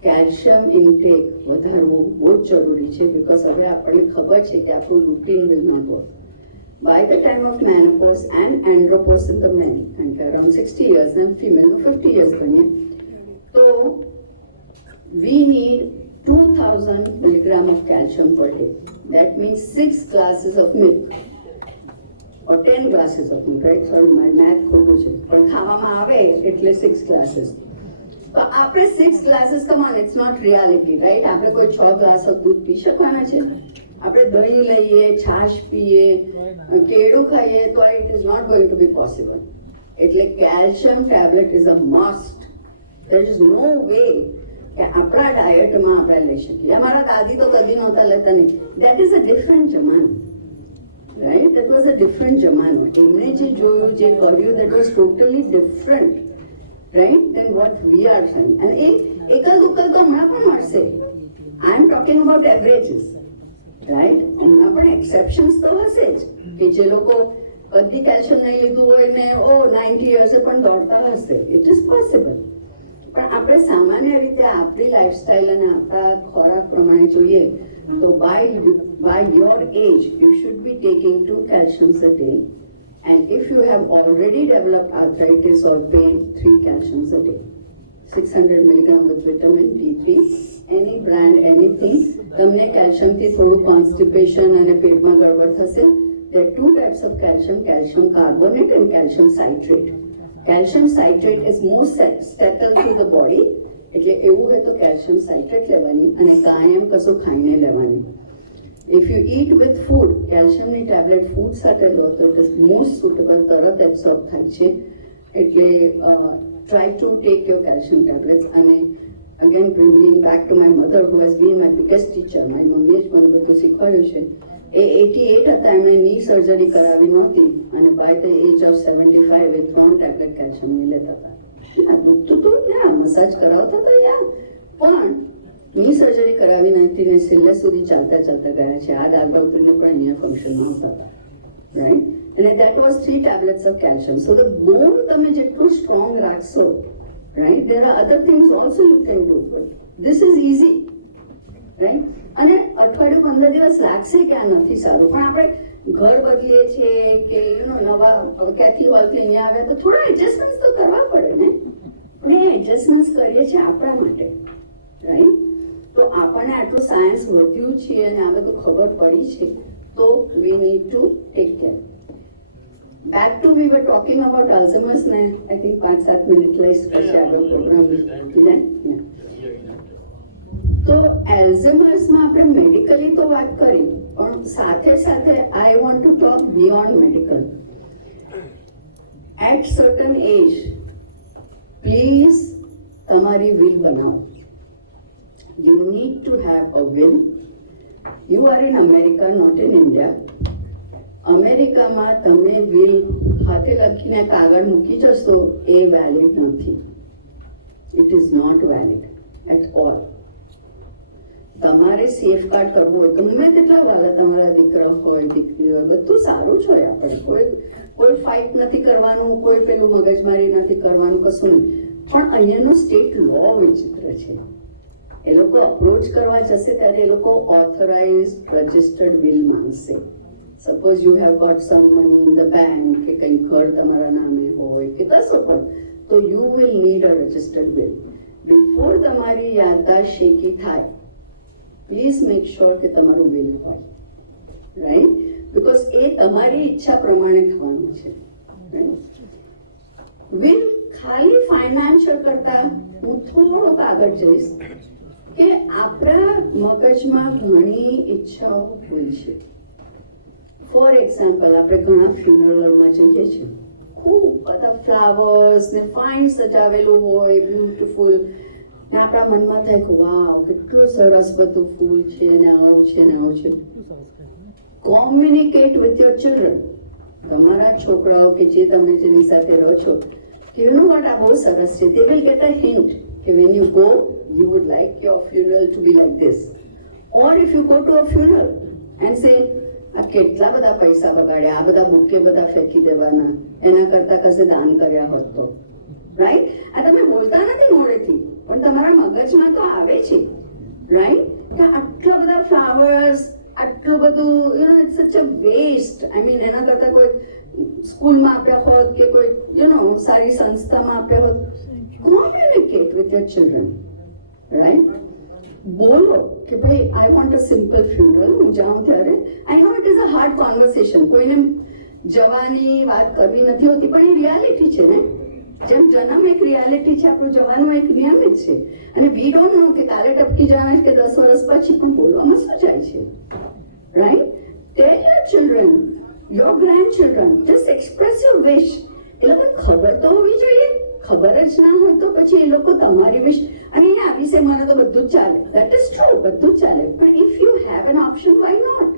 કેલ્શિયમ ઇન્ટેક વધારવું બહુ જ જરૂરી છે, બિકોઝ હવે આપણને ખબર છે કે આપણું routine will not work. By the time of menopause and andropause in the men, કારણ કે અરાઉન્ડ 60 યર્સ અને ફિમેલનું 50 યર્સ ગણીએ તો we need 2000 milligram of calcium per day. That means 6 glasses of milk or 10 glasses of milk, right? Sorry, my math ખોટું છે, પણ ખાવામાં આવે એટલે 6 glasses. તો આપણે 6 glasses, come on, it's not reality, right? આપણે કોઈ 6 ગ્લાસ ઓફ દૂધ પી શકવાના છે? આપણે દહીં લઈએ, છાશ પીએ, કેળું ખાઈએ તો it is not going to be possible. એટલે calcium tablet is a must. There is no way કે આપણા ડાયટમાં આપણે લઈ શકીએ. અમારા દાદી તો કદી નહોતા લેતા, નહીં. દેટ ઇઝ અ ડિફરન્ટ જમાનો, રાઈટ? દેટ વોઝ અ ડિફરન્ટ જમાનો. એમણે જે જોયું, જે કર્યું, that was totally different, right, then what we are trying. અને એ એકલ ઉકલ તો હમણાં પણ મળશે. I am talking about averages, right? હમણાં પણ એક્સેપ્શન્સ તો હશે જ, કે જે લોકો કદી કેલ્શિયમ નહીં લીધું હોય ને 90 યર્સે પણ દોડતા હશે. It is possible. પણ આપણે સામાન્ય રીતે આપણી લાઈફસ્ટાઈલ અને આપણા ખોરાક પ્રમાણે જોઈએ તો by your age you should be taking 2 calciums a day, and if you have already developed arthritis or pain, 3 calciums a day. 600 milligram with vitamin D3, any brand, anything. તમને કેલ્શિયમથી થોડું કોન્સ્ટિપેશન અને પેટમાં ગડબડ થશે. There are 2 types of calcium, calcium carbonate and calcium citrate. Calcium citrate is more settled to the body, એટલે એવું હોય તો કેલ્શિયમ સાઇટ્રેટ લેવાની અને કાયમ કશું ખાઈને લેવાની. If you eat with food, કેલ્શિયમની ટેબ્લેટ ફૂડ સાથે લો તો ઇટ ઇઝ મોસ્ટ સુટેબલ, તરત એબ્સોર્બ થાય છે. એટલે try to take your calcium tablets. અને again bringing back to my mother who has been my biggest teacher, મારી મમ્મીએ જ મને બધું શીખવાડ્યું છે. એ 88 હતા, એમણે ની સર્જરી કરાવી નહોતી, અને બાય ધ એજ ઓફ 75 એ 3 ટેબ્લેટ કેલ્શિયમની લેતા હતા. દુખતું તો યા, મસાજ કરાવતા હતા યા, પણ ની સર્જરી કરાવી નથી ને છેલ્લે સુધી ચાલતા ગયા છે. આ દાદરાઉતરીને પણ અહીંયા ફંક્શનમાં આવતા હતા, રાઈટ? અને that was 3 tablets of calcium. So the bone તમે જેટલું સ્ટ્રોંગ રાખશો, right, there are other things also you can do, but this is easy, right? અને અઠવાડિયું 15 દિવસ લાગશે કે આ નથી સારું, પણ આપણે ઘર બદલીએ છીએ કે નવા ક્યાંથી હોલથી અહીંયા આવ્યા તો થોડા એડજસ્ટમેન્ટ તો કરવા પડે ને. પણ એ એડજસ્ટમેન્ટ કરીએ છીએ આપણા માટે, રાઈટ? તો આપણને આટલું સાયન્સ વધ્યું છે અને આ બધું ખબર પડી છે, તો we need to take care. Back to we were talking about Alzheimer's ને આઈ થિંક 5-7 મિનિટ લઈશ, પછી આપણો પ્રોગ્રામ એલ્ઝાઇમર્સમાં આપણે મેડિકલી તો વાત કરી, પણ સાથે સાથે I want to talk beyond medical. At certain age please તમારી વિલ બનાવો. You need to have a will. You are in America, not in India. અમેરિકામાં તમે વિલ હાથે લખીને કાગળ મૂકી જશો એ વેલિડ નથી. It is not valid at all. તમારે સેફ કાર્ડ કરવો હોય, ગમે તેટલા વાલા તમારા દીકરા હોય દીકરી હોય, બધું સારું જ હોય. આપણે કોઈ ફાઇટ નથી કરવાનું, કોઈ પેલું મગજમારી નથી કરવાનું, કશું નહીં. પણ અહીંયાનો સ્ટેટ લો વિચિત્ર છે. એ લોકો અપ્રોચ કરવા જશે ત્યારે એ લોકો ઓથોરાઇઝડ રજિસ્ટર્ડ વિલ માંગશે. Suppose you have got some money in the bank, કે કંઈ ઘર તમારા નામે હોય કે કશું પણ, તો you will need a registered will. Before તમારી યાદદાસ્ત શેકી થાય, પ્લીઝ મેક શ્યોર કે તમારું વિલ હોય, રાઈટ? બીકોઝ એ તમારી ઈચ્છા પ્રમાણે થવાનું છે. વિલ ખાલી ફાઇનાન્શિયલ કરતા હું થોડુંક આગળ જઈશ કે આપણા મગજમાં ઘણી ઈચ્છાઓ હોય છે. ફોર એક્ઝામ્પલ, આપણે ઘણા ફ્યુનરલમાં જઈએ છીએ, ખૂબ બધા ફ્લાવર્સ ને ફાઇન સજાવેલું હોય, બ્યુટીફુલ, ને આપણા મનમાં થાય કે વાવ કેટલું સરસ બધું ફૂલ છે ને આવું છે ને આવું છે. Communicate with your children. તમારા છોકરાઓ કે જે તમે જેની સાથે રહો છો, કે યુ નો વોટ, આ બહુ સરસ છે. They will get a hint કે when you go you would like your funeral to be like this. Or if you go to a funeral and say, આ કેટલા બધા પૈસા બગાડ્યા, આ બધા બુકે બધા ફેંકી દેવાના, એના કરતા કશે દાન કર્યા હોત તો, રાઈટ? આ તમે બોલતા નથી મોડેથી, પણ તમારા મગજમાં તો આવે છે, રાઈટ? કે આટલા બધા ફ્લાવર્સ, આટલું બધું, યુ નો, ઇટ્સ સચ અ વેસ્ટ. આઈ મીન એના કરતા કોઈ સ્કૂલમાં આપ્યા હોત કે કોઈ યુ નો સારી સંસ્થામાં આપ્યા હોત. Communicate with your children, right? બોલો કે ભાઈ I want a simple funeral. હું જાઉં ત્યારે I know it is a hard conversation. કોઈને જવાની વાત કરવી નથી હોતી, પણ એ રિયાલિટી છે ને. જેમ જન્મ એક રિયાલિટી છે, આપણું જવાનું એક નિયમિત છે. અને વી ડોન્ટ નો કે કાલે ટપકી જવાના છે કે 10 વર્ષ પછી, પણ બોલવામાં શું જાય છે, right? Tell your children, your grandchildren, just express your wish. એ લોકોને ખબર તો હોવી જોઈએ. ખબર જ ના હોય તો પછી એ લોકો તમારી વિશ, અને આ વિશે મને તો બધું જ ચાલે, દેટ ઇઝ ટ્રુ, બધું જ ચાલે. પણ if you have an option, why not?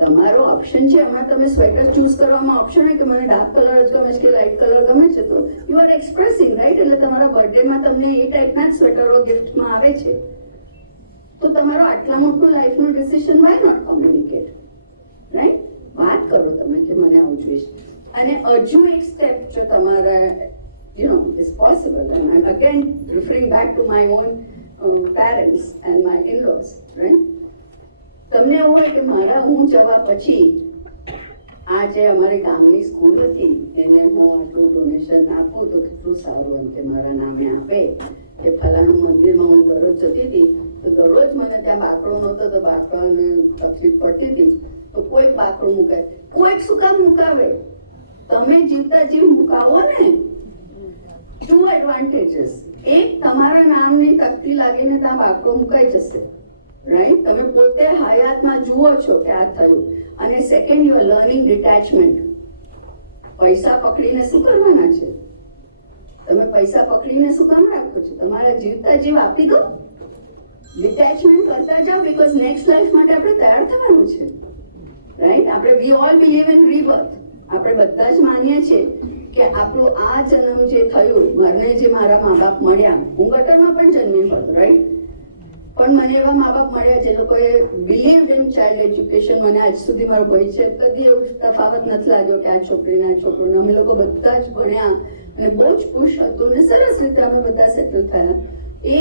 તમારો ઓપ્શન છે. હમણાં તમે સ્વેટર ચૂઝ કરવામાં ઓપ્શન હોય કે મને ડાર્ક કલર જ ગમે છે કે લાઇટ કલર ગમે છે, તો યુ આર એક્સપ્રેસિંગ, રાઈટ? એટલે તમારા બર્થડેમાં તમને એ ટાઈપના જ સ્વેટરો ગિફ્ટમાં આવે છે. તો તમારો આટલા મોટું લાઈફનું decision, why not communicate, right? વાત કરો તમે કે મને આવું જોઈએ. અને હજુ એક સ્ટેપ જો તમારા is possible, and I'm again referring back to my own parents and my in-laws, right? તમને એવું હોય કે હું જવા પછી આ જે અમારી ગામની સ્કૂલ હતી એને હું આટલું ડોનેશન આપું તો કેટલું સારું, એમ કે મારા નામે આપે. કે ફલાણું મંદિરમાં હું દરરોજ જતી હતી તો દરરોજ મને ત્યાં બાકડો નહોતો તો બાકડાને તકલીફ પડતી હતી, તો કોઈક બાકડું મુકાય. કોઈક શું કામ મુકાવે? તમે જીવતા જીવ મુકાવો ને. Two advantages. એક, તમારા નામની તકતી લાગીને ત્યાં બાકડો મુકાઈ જશે, રાઈટ? તમે પોતે હયાતમાં જુઓ છો કે આ થયું. અને second, you are learning detachment. પૈસા પકડીને શું કરવાના છે? તમે પૈસા પકડીને શું કામ રાખો છો? તમારા જીવતા જીવ આપી દો. ડિટેચમેન્ટ કરતા જાઓ, બીકોઝ નેક્સ્ટ લાઈફ માટે આપણે તૈયાર થવાનું છે, રાઈટ? આપણે we all believe in rebirth. આપણે બધા જ માનીએ છીએ કે આપણું આ જન્મ જે થયું, મને જે મારા મા બાપ મળ્યા, હું ગટરમાં પણ જન્મી હોત, રાઈટ? પણ મને એવા મા બાપ મળ્યા જે લોકોએ બિલીવડ ઇન ચાઇલ્ડ એજ્યુકેશન. મને આજ સુધી મારો ભય છે, કદી એવું તફાવત નથી લાગ્યો કે આ છોકરીને આ છોકરોને. અમે લોકો બધા જ ભણ્યા અને બહુ જ ખુશ હતું અને સરસ રીતે અમે બધા સેટલ થયા. એ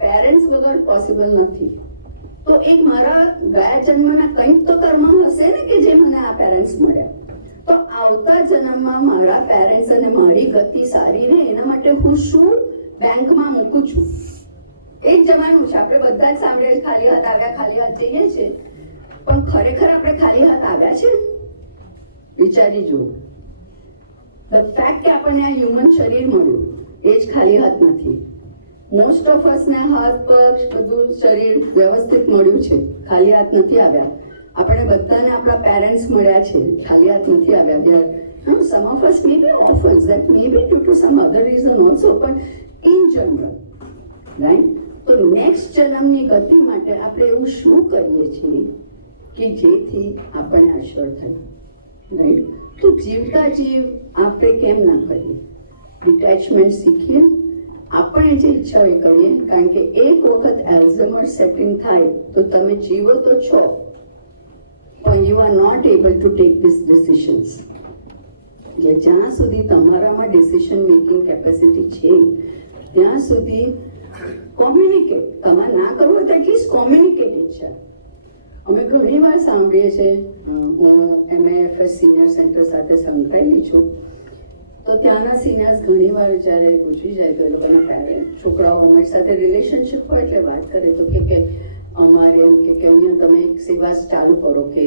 પેરેન્ટ્સ વગર પોસિબલ નથી. તો એક મારા ગયા જન્મના કંઈક તો કર્મ હશે ને કે જે મને આ પેરેન્ટ્સ મળ્યા. તો આવતા જન્મમાં મારા પેરેન્ટ્સ અને મારી ગતિ સારી રહે એના માટે હું શું બેંકમાં મૂકું છું? એ જ જવાનું છે. આપણે બધા જ સાંભળીએ ખાલી હાથ આવ્યા, ખાલી હાથ જઈએ છે, પણ ખરેખર આપણે ખાલી હાથ આવ્યા છે? વિચારી જુઓ. ધ ફેક્ટ કે આપણને આ હ્યુમન શરીર મળ્યું એ જ ખાલી હાથ નથી. મોસ્ટ ઓફ અસને હાથ પગ બધું શરીર વ્યવસ્થિત મળ્યું છે, ખાલી હાથ નથી આવ્યા. આપણે બધાને આપણા પેરેન્ટ્સ મળ્યા છે, ખાલી હાથ નથી આવ્યા. Some of us may be offence that may be due to some other reason also, પણ in general, right? તો નેક્સ્ટ જન્મની ગતિ માટે આપણે એવું શું કરીએ છીએ કે જેથી આપણે અસર થાય, રાઈટ? તો જીવતા જીવ આપણે કેમ ના કરીએ? ડિટેચમેન્ટ શીખીએ, આપણે જે ઈચ્છા એ કરીએ. કારણ કે એક વખત એલ્ઝાઇમર સેટિંગ થાય તો તમે જીવો તો છો, પણ you are not able to take this decisions. એટલે જ્યાં સુધી તમારામાં ડિસિઝન મેકિંગ કેપેસિટી છે ત્યાં સુધી કોમ્યુનિકેટ. તમારે ના કરવું હોય તો એટલીસ્ટ કોમ્યુનિકેટ છે. અમે ઘણી વાર સાંભળીએ છીએ, હું MAFS સિનિયર સેન્ટર સાથે સંકળાયેલી છું, તો ત્યાંના સિનિયર્સ ઘણી વાર જ્યારે પૂછી જાય તો એ લોકોના પેરેન્ટ છોકરાઓ અમારી સાથે રિલેશનશિપ હોય એટલે વાત કરે તો કે અમારે એમ કે અહીંયા તમે એક સેવા ચાલુ કરો કે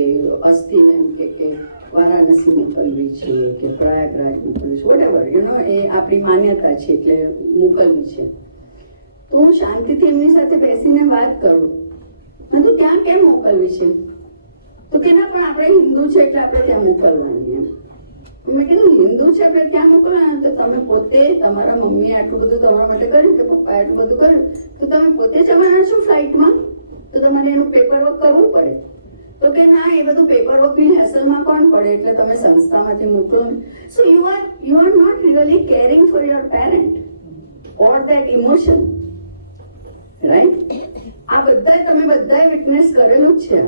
અસ્થિને એમ કે વારાણસી મોકલવી છે કે પ્રયાગરાજ મોકલવી છે, વોટેવર એ આપણી માન્યતા છે એટલે મોકલવી છે. તો હું શાંતિથી એમની સાથે બેસીને વાત કરું, મેં તો ત્યાં કેમ મોકલવી છે? તો કે ના પણ આપણે હિન્દુ છે એટલે આપણે ત્યાં મોકલવાની. એમ મેં કીધું હિન્દુ છે આપણે ત્યાં મોકલવાના, તો તમે પોતે તમારા મમ્મીએ આટલું બધું તમારા માટે કર્યું કે પપ્પાએ આટલું બધું કર્યું, તો તમે પોતે જવાના છો ફ્લાઇટમાં, તો તમારે એનું પેપરવર્ક કરવું પડે. તો કે ના એ બધું પેપરવર્કની હેસલમાં કોણ પડે, એટલે તમે સંસ્થામાંથી મોકલો ને. So you are not really caring for your parent or that emotion, right? આ તમે બધાએ વિટનેસ કરેલું જ છે.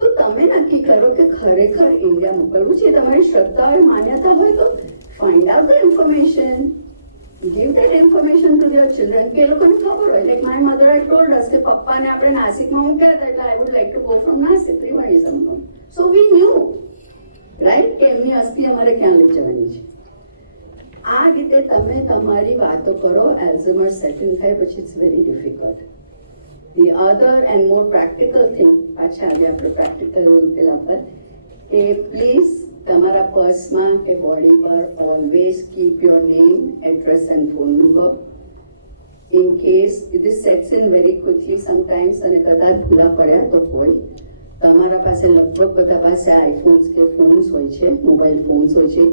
તો તમે નક્કી કરો કે ખરેખર ઇન્ડિયા મોકલવું છે. તમારી શ્રદ્ધા હોય, માન્યતા હોય તો find out the information, give that information to their children. કે એ લોકોને ખબર હોય. Like my mother had told us કે પપ્પાને આપણે નાસિકમાં મૂક્યા હતા એટલે I would like to go from Nasik, ત્રિવેણીસંગમ. So we knew, right, કે એમની અસ્થિ અમારે ક્યાં લઈ જવાની છે. આ રીતે તમે તમારી વાતો કરો, એલ્ઝાઇમર સેટિંગ થાય પછી it's very difficult. The other and more practical thing, પાછા આજે આપણે પ્રેક્ટિકલ પેલા પર, કે પ્લીઝ તમારા પર્સમાં કે બોડી પર always keep your name, address and phone number. In case this sets in very quickly sometimes, અને કદાચ ભૂલા પડ્યા તો હોય, તમારા પાસે લગભગ બધા પાસે આઈફોન્સ કે ફોન્સ હોય છે, મોબાઈલ ફોન્સ હોય છે,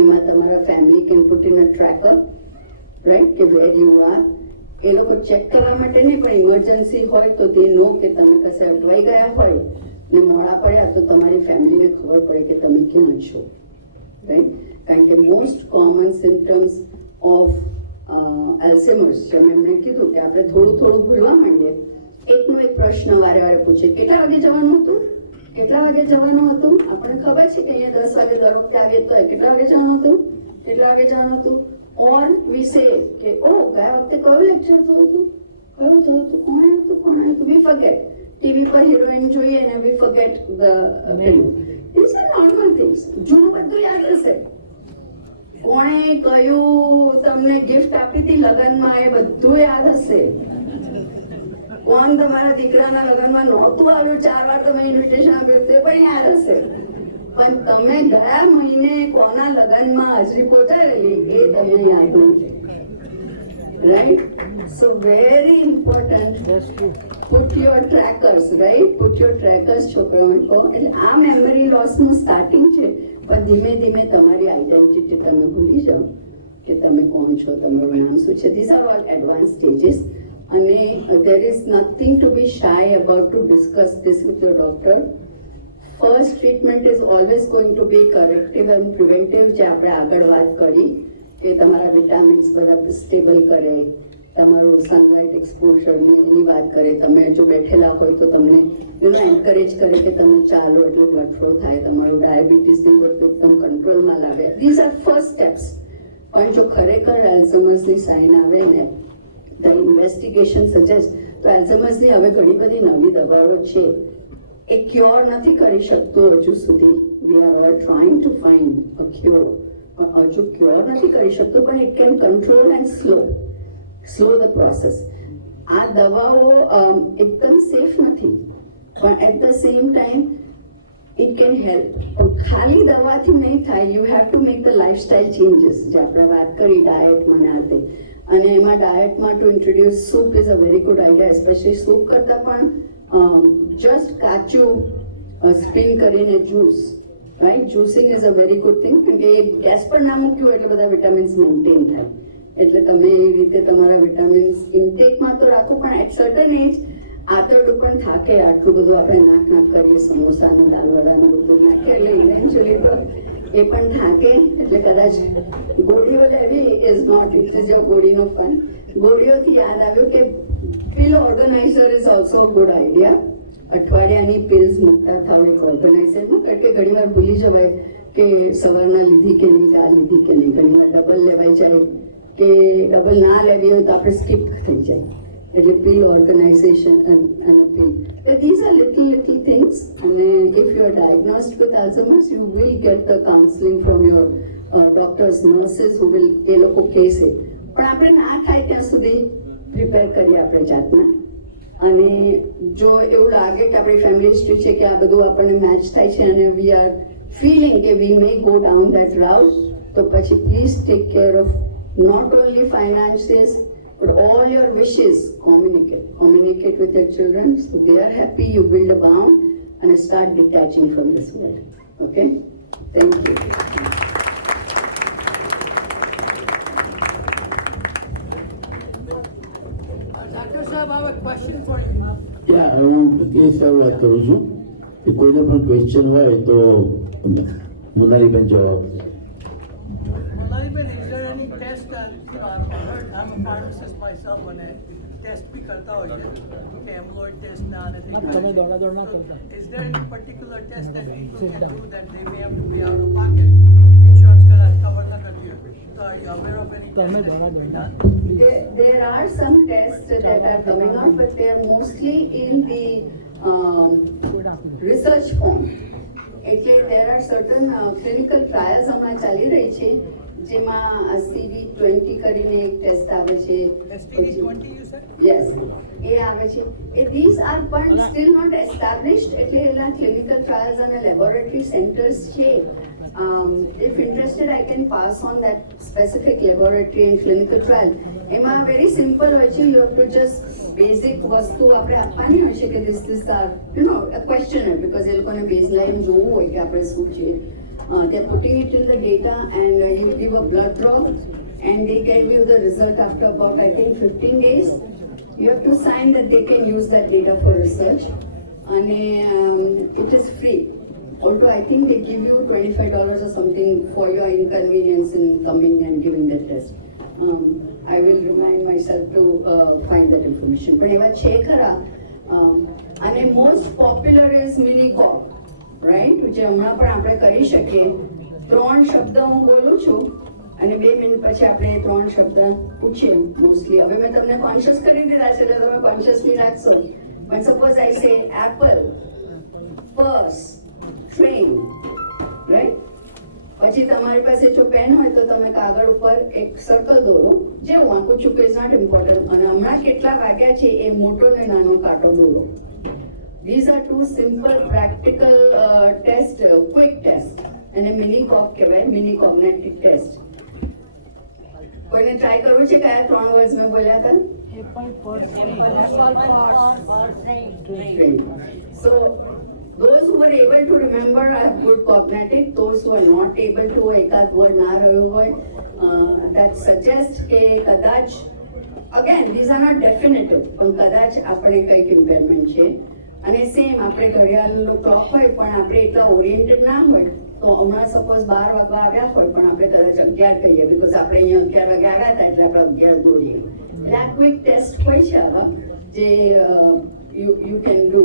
એમાં તમારા family can put in a tracker, right, કે વેર યુ આર. એ લોકો ચેક કરવા માટે નહીં, પણ ઇમરજન્સી હોય તો તે નો કે તમે કશે અટવાઈ ગયા હોય ને મોડા પડ્યા તો તમારી ફેમિલીને ખબર પડે કે તમે ક્યાં છો, રાઈટ? કારણ કે મોસ્ટ કોમન સિમ્ટમ્સ ઓફ એલ્ઝાઇમર્સ છે. મેં કીધું કે આપણે થોડું થોડું ભૂલવા માંડીએ. એકનો એક પ્રશ્ન વારે વારે પૂછે, કેટલા વાગે જવાનું હતું, કેટલા વાગે જવાનું હતું? આપણને ખબર છે કે અહીંયા 10 વાગે દર વખતે આવીએ તો કેટલા વાગે જવાનું હતું, કેટલા વાગે જવાનું હતું? ઓર વી સે કે ઓ ગયા વખતે કયો લેક્ચર થયું હતું, કયું થયું હતું, કોણ આવ્યું હતું, વી ફર્ગેટ. ટીવી પર હિરોઈન જોઈએ ને we forget the this are normal things. જૂનું બધું યાદ હશે, કોણે કયું તમને ગિફ્ટ આપી હતી લગ્નમાં એ બધું યાદ હશે, કોણ તમારા દીકરાના લગ્નમાં નહોતું આવ્યું, 4 વાર તમે ઇન્વિટેશન આપ્યું તે પણ યાદ હશે. પણ તમે ગયા મહિને કોના લગ્નમાં હાજરી પહોંચાડેલી એ તમને યાદ નહીં, right? So very important, put your trackers, right? Put your trackers છોકરાઓને કહો. એટલે આ મેમરી લોસનું સ્ટાર્ટિંગ છે, પણ ધીમે ધીમે તમારી આઈડેન્ટિટી તમે ભૂલી જાઓ કે તમે કોણ છો, તમારું નામ શું છે. This are all advance stages, અને there is nothing to be shy about to discuss this with your doctor. First treatment is always going to be corrective and preventive, જે આપણે આગળ વાત કરી કે તમારા વિટામિન્સ બધા સ્ટેબલ કરે, તમારું સનલાઇટ એક્સપોઝરની એની વાત કરે, તમે જો બેઠેલા હોય તો તમને એન્કરેજ કરે કે તમે ચાલો એટલે બ્લડ ફ્લો થાય, તમારું ડાયાબિટીસની બધું એકદમ કંટ્રોલમાં લાવે. These are first steps. પણ જો ખરેખર એલ્ઝાઇમર્સની સાઇન આવે ને ધ ઇન્વેસ્ટિગેશન સજેસ્ટ, તો એલ્ઝાઇમર્સની હવે ઘણી બધી નવી દવાઓ છે. એ ક્યોર નથી કરી શકતો હજુ સુધી. We are all trying to find a cure, પણ હજુ ક્યોર નથી કરી શકતો, પણ it can control and slow the process. આ દવાઓ એકદમ સેફ નથી, પણ at the same time it can help. પણ ખાલી દવાથી નહીં થાય. You have to make the lifestyle changes, જે આપણે વાત કરી ડાયટમાં ના તે, અને એમાં ડાયટમાં to introduce soup is a very good idea, especially soup કરતાં પણ જસ્ટ કાચું સ્પિન કરીને juice, right, juicing is a very good thing, કારણ કે ગેસ પર ના મૂક્યું એટલે બધા વિટામિન્સ મેન્ટેન થાય. એટલે તમે એ રીતે તમારા વિટામિન્સ ઇન્ટેકમાં તો રાખો, પણ એટ સર્ટન એજ આંતરડું પણ થાકે. આટલું બધું આપણે નાક કરીએ, સમોસા ને દાલવડાનું બધું નાખીએ એટલે ઇવેન્ચ્યુઅલી તો એ પણ થાકે. એટલે કદાચ ગોળીઓ લેવી is not, it is your ગોળીનો ફન. ગોળીઓથી યાદ આવ્યું કે pill organiser is also good idea. અઠવાડિયાની પિલ્સ મૂકતા થાવ એક ઓર્ગેનાઇઝરમાં, કારણ કે ઘણી વાર ભૂલી જવાય કે સવારના લીધી કે નહીં, આ લીધી કે નહીં. ઘણી વાર ડબલ લેવાઈ જાય કે ડબલ ના લેવી હોય તો આપણે સ્કીપ થઈ જાય. એટલે પિલ ઓર્ગેનાઇઝેશન અને pill, these are little things. અને if you are diagnosed with Alzheimer's, you will get the counseling from your doctors, nurses who will, એ લોકો કહેશે. પણ આપણે ના થાય ત્યાં સુધી પ્રિપેર કરીએ આપણે જાતને. અને જો એવું લાગે કે આપણી ફેમિલી હિસ્ટ્રી છે કે આ બધું આપણને મેચ થાય છે અને વી આર ફીલિંગ કે we may go down that route, તો પછી please take care of not only finances but all your wishes. Communicate with your children so they are happy, you build a bond and start detaching from this world. Okay, thank you. Dr. Saab, I have a question for you. ત્યાં હું કેસ વાત કરું છું કે કોઈને પણ ક્વેશ્ચન હોય તો મોનાલીબેન જવાબ. Malariban, is there any test that, I'm a pharmacist myself, when a test bhi karta hoy che, amyloid test na and things like that. Is there any particular test that people can do that they may have to pay out of pocket? Insurance ka cover na karti hai. So are you aware of any test that can be done? There are some tests that are coming out, but they are mostly in the research form. એટલે there are certain clinical trials હમણાં ચાલી રહી છે, જેમાં CD20 કરીને એક ટેસ્ટ આવે છે. STD20 you said? Yes, એ આવે છે. These are but still not established, એટલે એના clinical trials અને laboratory centers છે. If interested, I can pass on that specific laboratory and clinical trial. એમાં very simple હોય છે. You have to just basic વસ્તુ આપણે આપવાની હોય છે કે this are, a questionnaire, because એ લોકોને baseline જોવું હોય કે આપણે શું છે. They are putting it in the data and you give a blood draw and they give you the result after about, I think, 15 days. You have to sign that they can use that data for research, and it is free. Although I think they give you $25 or something for your inconvenience in coming and giving the test. I will remind myself to find that information. But એવા છે ખરા. અને most popular is Minicop, right? જે હમણાં પણ આપણે કરી શકીએ. 3 શબ્દ હું બોલું છું અને 2 મિનિટ પછી આપણે 3 શબ્દ પૂછીએ મોસ્ટલી. હવે મેં તમને કોન્શિયસ કરી દીધા છે એટલે તમે કોન્શિયસલી રાખશો. But suppose I say apple, purse, train, right? પછી તમારી પાસે જો પેન હોય તો તમે કાગળ ઉપર એક સર્કલ દોરો, જે હું આંકું છું કે ઇઝ નોટ ઇમ્પોર્ટન્ટ, અને હમણાં કેટલા વાગ્યા છે એ મોટો ને નાનો કાંટો દોરો. These are 2 simple practical test, quick test. એને મિની કોપ કહેવાય, મિની કોગ્નેટિવ ટેસ્ટ. કોઈને ટ્રાય કરવું છે? કયા 3 વર્ડ્સ મેં બોલ્યા હતા? So those who were able to remember are good cognitive. Those who are not able to, એકાદ word ના રહ્યું હોય, that suggests કે કદાચ, again these are not definitive, પણ કદાચ આપણે કંઈક impairment છે. અને સેમ આપણે ઘડિયાળનો ક્લોક હોય પણ આપણે એટલા ઓરિએન્ટેડ ના હોય, તો હમણાં સપોઝ 12 વાગવા આવ્યા હોય પણ આપણે કદાચ 11 કહીએ, બીકોઝ આપણે અહીંયા 11 વાગે આવ્યા હતા એટલે આપણે 11 દોરીએ. એટલે આ ક્વિક ટેસ્ટ હોય છે આવા જે you can do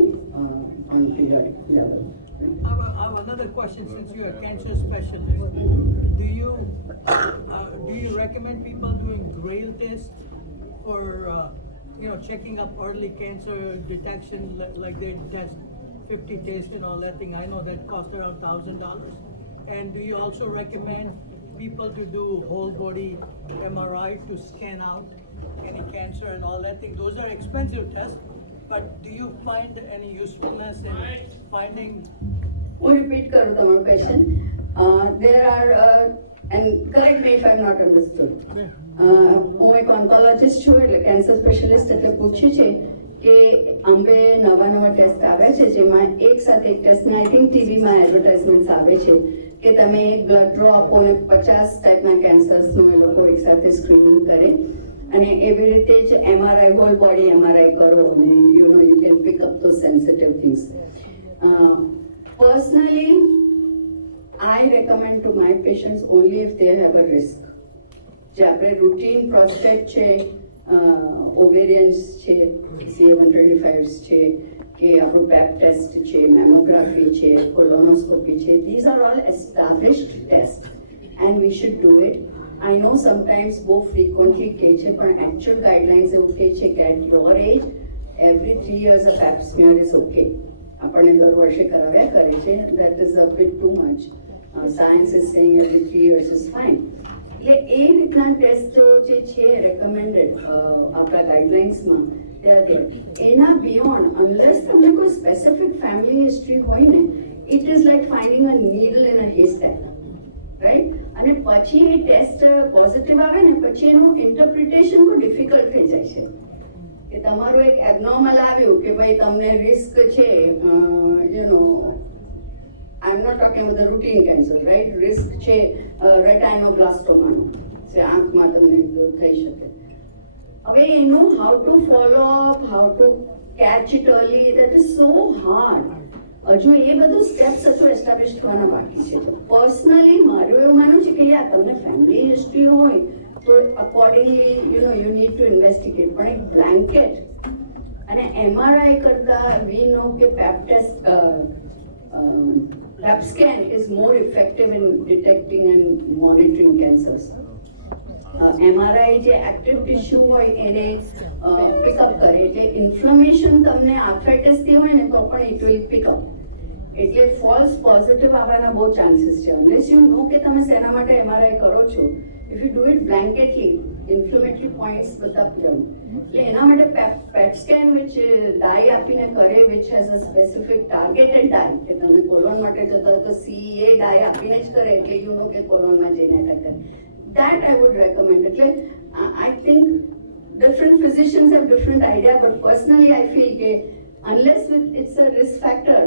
on periodic level. I have another question, since you are a cancer specialist. Do you recommend people doing Grail test for checking up early cancer detection, like they test 50 tests and all that thing? I know that costs around $1,000. And do you also recommend people to do whole body MRI to scan out any cancer and all that thing? Those are expensive tests, but do you find any usefulness in finding? હું રિપીટ કરું તમારું question. There are and correct me if I'm not understood. હું એક ઓન્કોલોજિસ્ટ છું, એટલે કેન્સર સ્પેશિયલિસ્ટ, એટલે પૂછ્યું છે કે અંબે નવા ટેસ્ટ આવે છે જેમાં એક સાથે એક ટેસ્ટને આઈ થિંક ટીવીમાં એડવર્ટાઇઝમેન્ટ આવે છે કે તમે એક બ્લડ ડ્રો આપો ને 50 ટાઈપના કેન્સર્સનું એ લોકો એક સાથે સ્ક્રીનિંગ કરે, અને એવી રીતે જ MRI હોલ બોડી MRI કરો અને you can pick up those sensitive things. Personally, I recommend to my patients only if they have a risk. જે આપણે રૂટીન પ્રોસ્ટેટ છે, ઓવેરિયન્સ છે, CA-125 છે, કે આપણું પેપ ટેસ્ટ છે, મેમોગ્રાફી છે, કોલોનોસ્કોપી છે, these are all established tests and we should do it. I know sometimes બહુ frequently કહે છે, પણ actual guidelines એવું કહે છે કે at your age every 3 years a pap smear is okay. આપણને દર વર્ષે કરાવ્યા કરે છે, that is a bit too much. Science is saying every 3 years is fine. એટલે એ રીતના ટેસ્ટ જે છે રેકમેન્ડેડ આપણા ગાઈડલાઇન્સમાં એના બિયોન્ડ અનલેસ તમને કોઈ સ્પેસિફિક ફેમિલી હિસ્ટ્રી હોય ને, it is like finding a needle in a haystack, right? અને પછી એ ટેસ્ટ પોઝિટિવ આવે ને પછી એનું ઇન્ટરપ્રિટેશન બહુ ડિફિકલ્ટ થઈ જાય છે કે તમારું એક એબનોર્મલ આવ્યું કે ભાઈ તમને રિસ્ક છે, I'm not talking about the routine cancer, right? Risk છે retinoblastoma, જે આંખમાં તમને થઈ શકે. હવે એનું how to follow up, how to catch it early, that is so hard. હજુ એ બધું સ્ટેપ્સ હજુ એસ્ટાબ્લિશ થવાના બાકી છે. પર્સનલી મારું એવું માનવું છે કે યાર તમને ફેમિલી હિસ્ટ્રી હોય તો accordingly you need two investigate, પણ એક બ્લેન્કેટ અને MRI કરતા વી નો કે પેપ test PAP scan is more effective in detecting and monitoring cancers. MRI જે એક્ટિવ ટિશ્યુ હોય એને પિકઅપ કરે, એટલે ઇન્ફ્લેમેશન તમને આર્થરાઇટિસથી હોય ને તો પણ ઇટ વિલ પિકઅપ. એટલે ફોલ્સ પોઝિટિવ આવવાના બહુ ચાન્સીસ છે અનલેસ યુ નો કે તમે શેના માટે MRI કરો છો. If you do it blanketly inflammatory points બધા પ્લેન, એટલે એના માટે પેટ સ્કેન વિચ ડાય આપીને કરે, which has a specific targeted dye, કે તમે કોલોન માટે જતા તો CA ડાય આપીને જ કરે એટલે યુ નો કે કોલોનમાં જઈને એટેક કરે. That I would recommend. એટલે I think different physicians have different idea, but personally I feel કે unless it's a risk factor,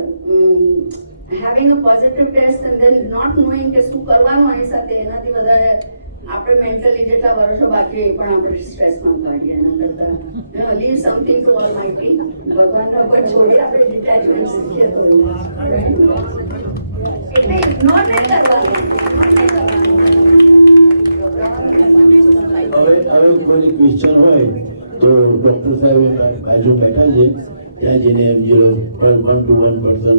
having a positive test and then not knowing કે શું કરવાનું આની સાથે, એનાથી વધારે આપણે મેન્ટલી જેટલા વર્ષો બાકી હોય પણ આપણે સ્ટ્રેસમાં કાઢીએ. એના કરતાં લીવ સમથિંગ ટુ ઓલમાઇટી, ભગવાનના ઉપર છોડી આપણે ડિટેચમેન્ટ શીખીએ તો એટલે ઇગ્નોર નહીં કરવાનું. હવે કોઈ ક્વેશ્ચન હોય તો ડૉક્ટર સાહેબ બાજુ બેઠા છે, ત્યાં જઈને M0 1 to 1 પર્સન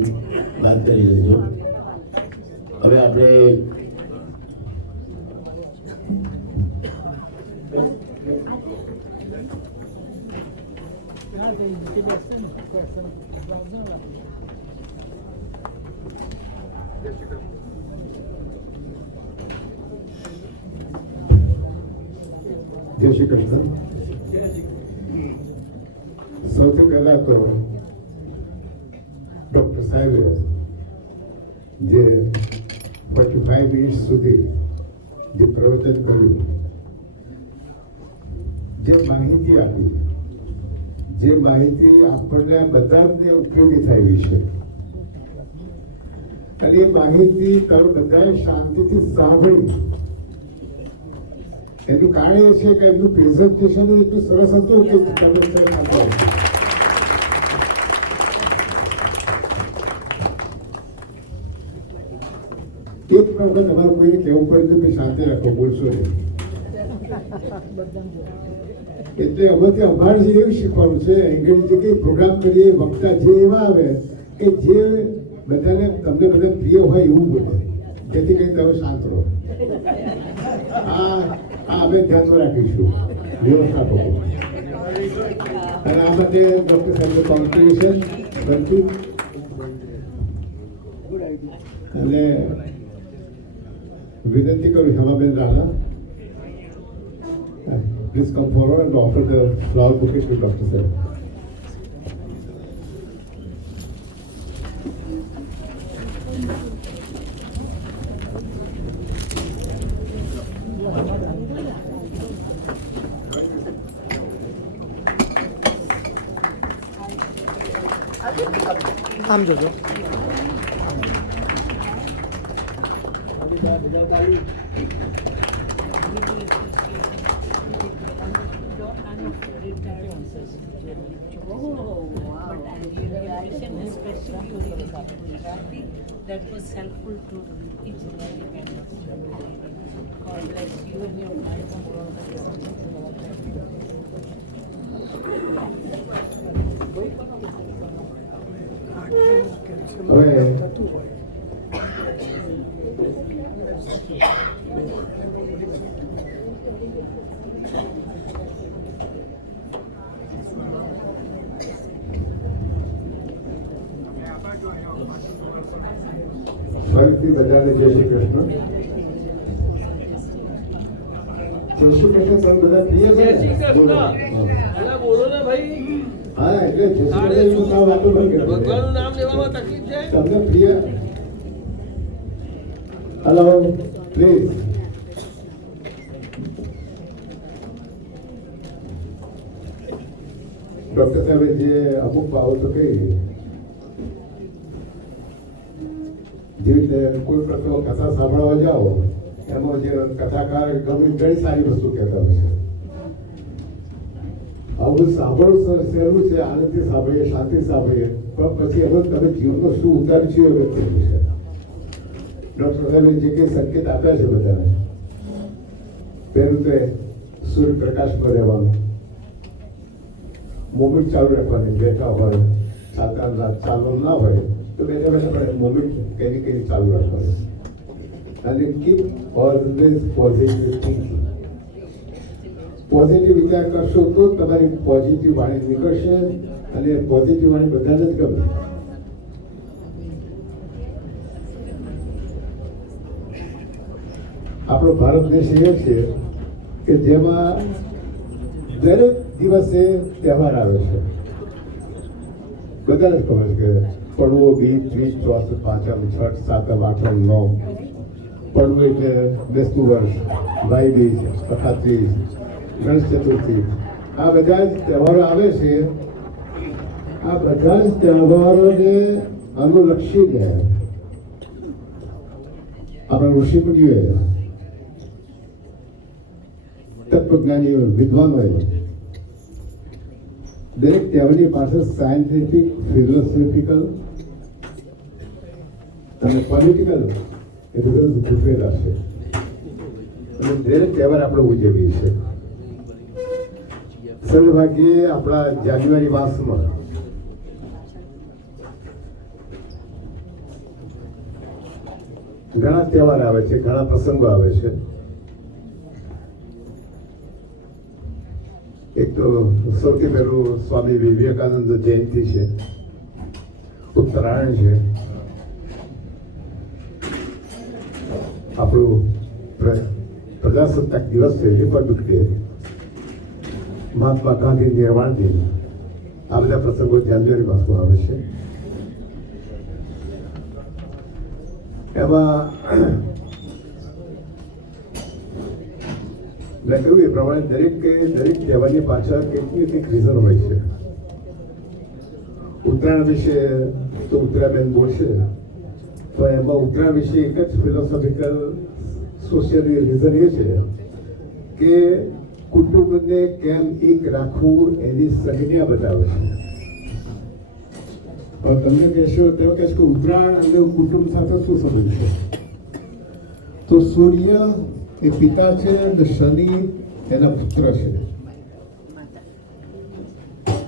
વાત કરી લેજો. હવે આપણે જય શ્રી કૃષ્ણ. સૌથી પહેલા તો ડૉક્ટર સાહેબે જે 45 મિનિટ સુધી જે પ્રવચન કર્યું, જે માહિતી આપી, જે માહિતી આપણને બધાને ઉપયોગી થાય છે, અને એ માહિતી તમે બધાએ શાંતિથી સાંભળી. એનું કારણ એ છે કે એમનું પ્રેઝન્ટેશન એટલું સરસ હતું કે તમે એક વખત અમારે કોઈને કહેવું પડ્યું કે શાંતિ રાખો, બોલશો નહીં. એટલે હવેથી અમારે જે એવું શીખવાનું છે, એંગેજ જે પ્રોગ્રામ કરીએ, વક્તા જે એવા આવે કે જે બધાને તમને બધા પ્રિય હોય એવું બોલે, જેથી કરીને તમે શાંત રહો. અમે ધ્યાન રાખીશું વ્યવસ્થાપકો, અને આ માટે ડૉક્ટર સાહેબનું કોન્ટ્રીબ્યુશન બનતું. અને વિનંતી કરું Hemaben Rana, please come forward and offer the flower bouquet to doctor સાહેબ. આમ જોજો. That was helpful to each and every member. God bless you and your wife. ફરીથી બધાને જય શ્રી કૃષ્ણ. જય શ્રી કૃષ્ણ તમે બધા પ્રિય છે ને? બોલો. બોલો ને ભાઈ. હા એટલે જય શ્રી કૃષ્ણ કામ વાતો બંધ કરો. ભગવાનનું નામ લેવામાં તકલીફ છે. તમને પ્રિય. Hello please. ડોક્ટર સાહેબે જે અમુક બાબતો કહી, જેવી રીતે કોઈ પ્રતો કથા સાંભળવા જાઓ એમાં જે કથાકાર ઘણી સારી વસ્તુ કહેતા હોય છે. આવું સાંભળવું સહેલું છે, આનંદથી સાંભળીએ, શાંતિ સાંભળીએ, પણ પછી એમાં તમે જીવનનો શું ઉતાર્યું છે એ વ્યક્તિ છે. ડોક્ટર સાહેબે જે કંઈ સંકેત આપ્યા છે બધાને, પહેલું તો સૂર્યપ્રકાશમાં રહેવાનું, મોમેન્ટ ચાલુ રાખવાની, બેઠા હોય ચાલવાનું ના હોય તો બેઠા બેઠા પણ મોમેન્ટ કઈ ચાલુ રાખવાનું. અને keep always positive thinking. Positive વિચાર કરશો તો તમારી પોઝિટિવ વાણી નીકળશે, અને પોઝિટિવ વાણી બધાને જ ગમે. આપણો ભારત દેશ એવો છે કે જેમાં દરેક દિવસે તહેવાર આવે છે. બધાને જ ખબર છે કે પડવો, બીજ, ત્રીજ, ચોથ, પાંચમ, છઠ, સાતમ, આઠમ, નવ. પડવું એટલે બેસતું વર્ષ, ભાઈ બીજ, અખાત્રીજ, ગણેશ ચતુર્થી, આ બધા જ તહેવારો આવે છે. આ બધા જ તહેવારોને અનુલક્ષીને આપણા ઋષિમુનિઓએ, તત્વજ્ઞાનીઓ, વિદ્વાનોએ દરેક તહેવારની પાછળ સાયન્ટિફિક, ફિલોસોફિકલ અને પોલિટિકલ એ બધું ગુફેલા છે. અને દરેક તહેવાર આપણે ઉજવીએ છીએ. સદભાગ્યે આપણા જાન્યુઆરી માસમાં ઘણા તહેવાર આવે છે, ઘણા પ્રસંગો આવે છે. એક તો સૌથી પહેલું સ્વામી વિવેકાનંદ જયંતિ છે, ઉત્તરાયણ છે, આપણું પ્રજાસત્તાક દિવસ છે, રિપબ્લિક ડે, મહાત્મા ગાંધી નિર્વાણ દિન. આ બધા પ્રસંગો જાન્યુઆરી માસમાં આવે છે. એમાં મેં કહ્યું એ પ્રમાણે દરેક તહેવારની પાછળ કંઈક રીઝન હોય છે. ઉત્તરાયણ વિશે તો ઉત્તરાબેન બોલશે, તો એમાં ઉત્તરાયણ વિશે એક જ ફિલોસોફિકલ સોશિયલ રીઝન એ છે કે કુટુંબને કેમ એક રાખવું એની સંજ્ઞા બતાવે છે. હવે તમને કહેશો, તેઓ કહેશો કે ઉત્તરાયણ અને કુટુંબ સાથે શું સંબંધ છે? તો સૂર્ય એ પિતા છે અને શનિ એના પુત્ર છે.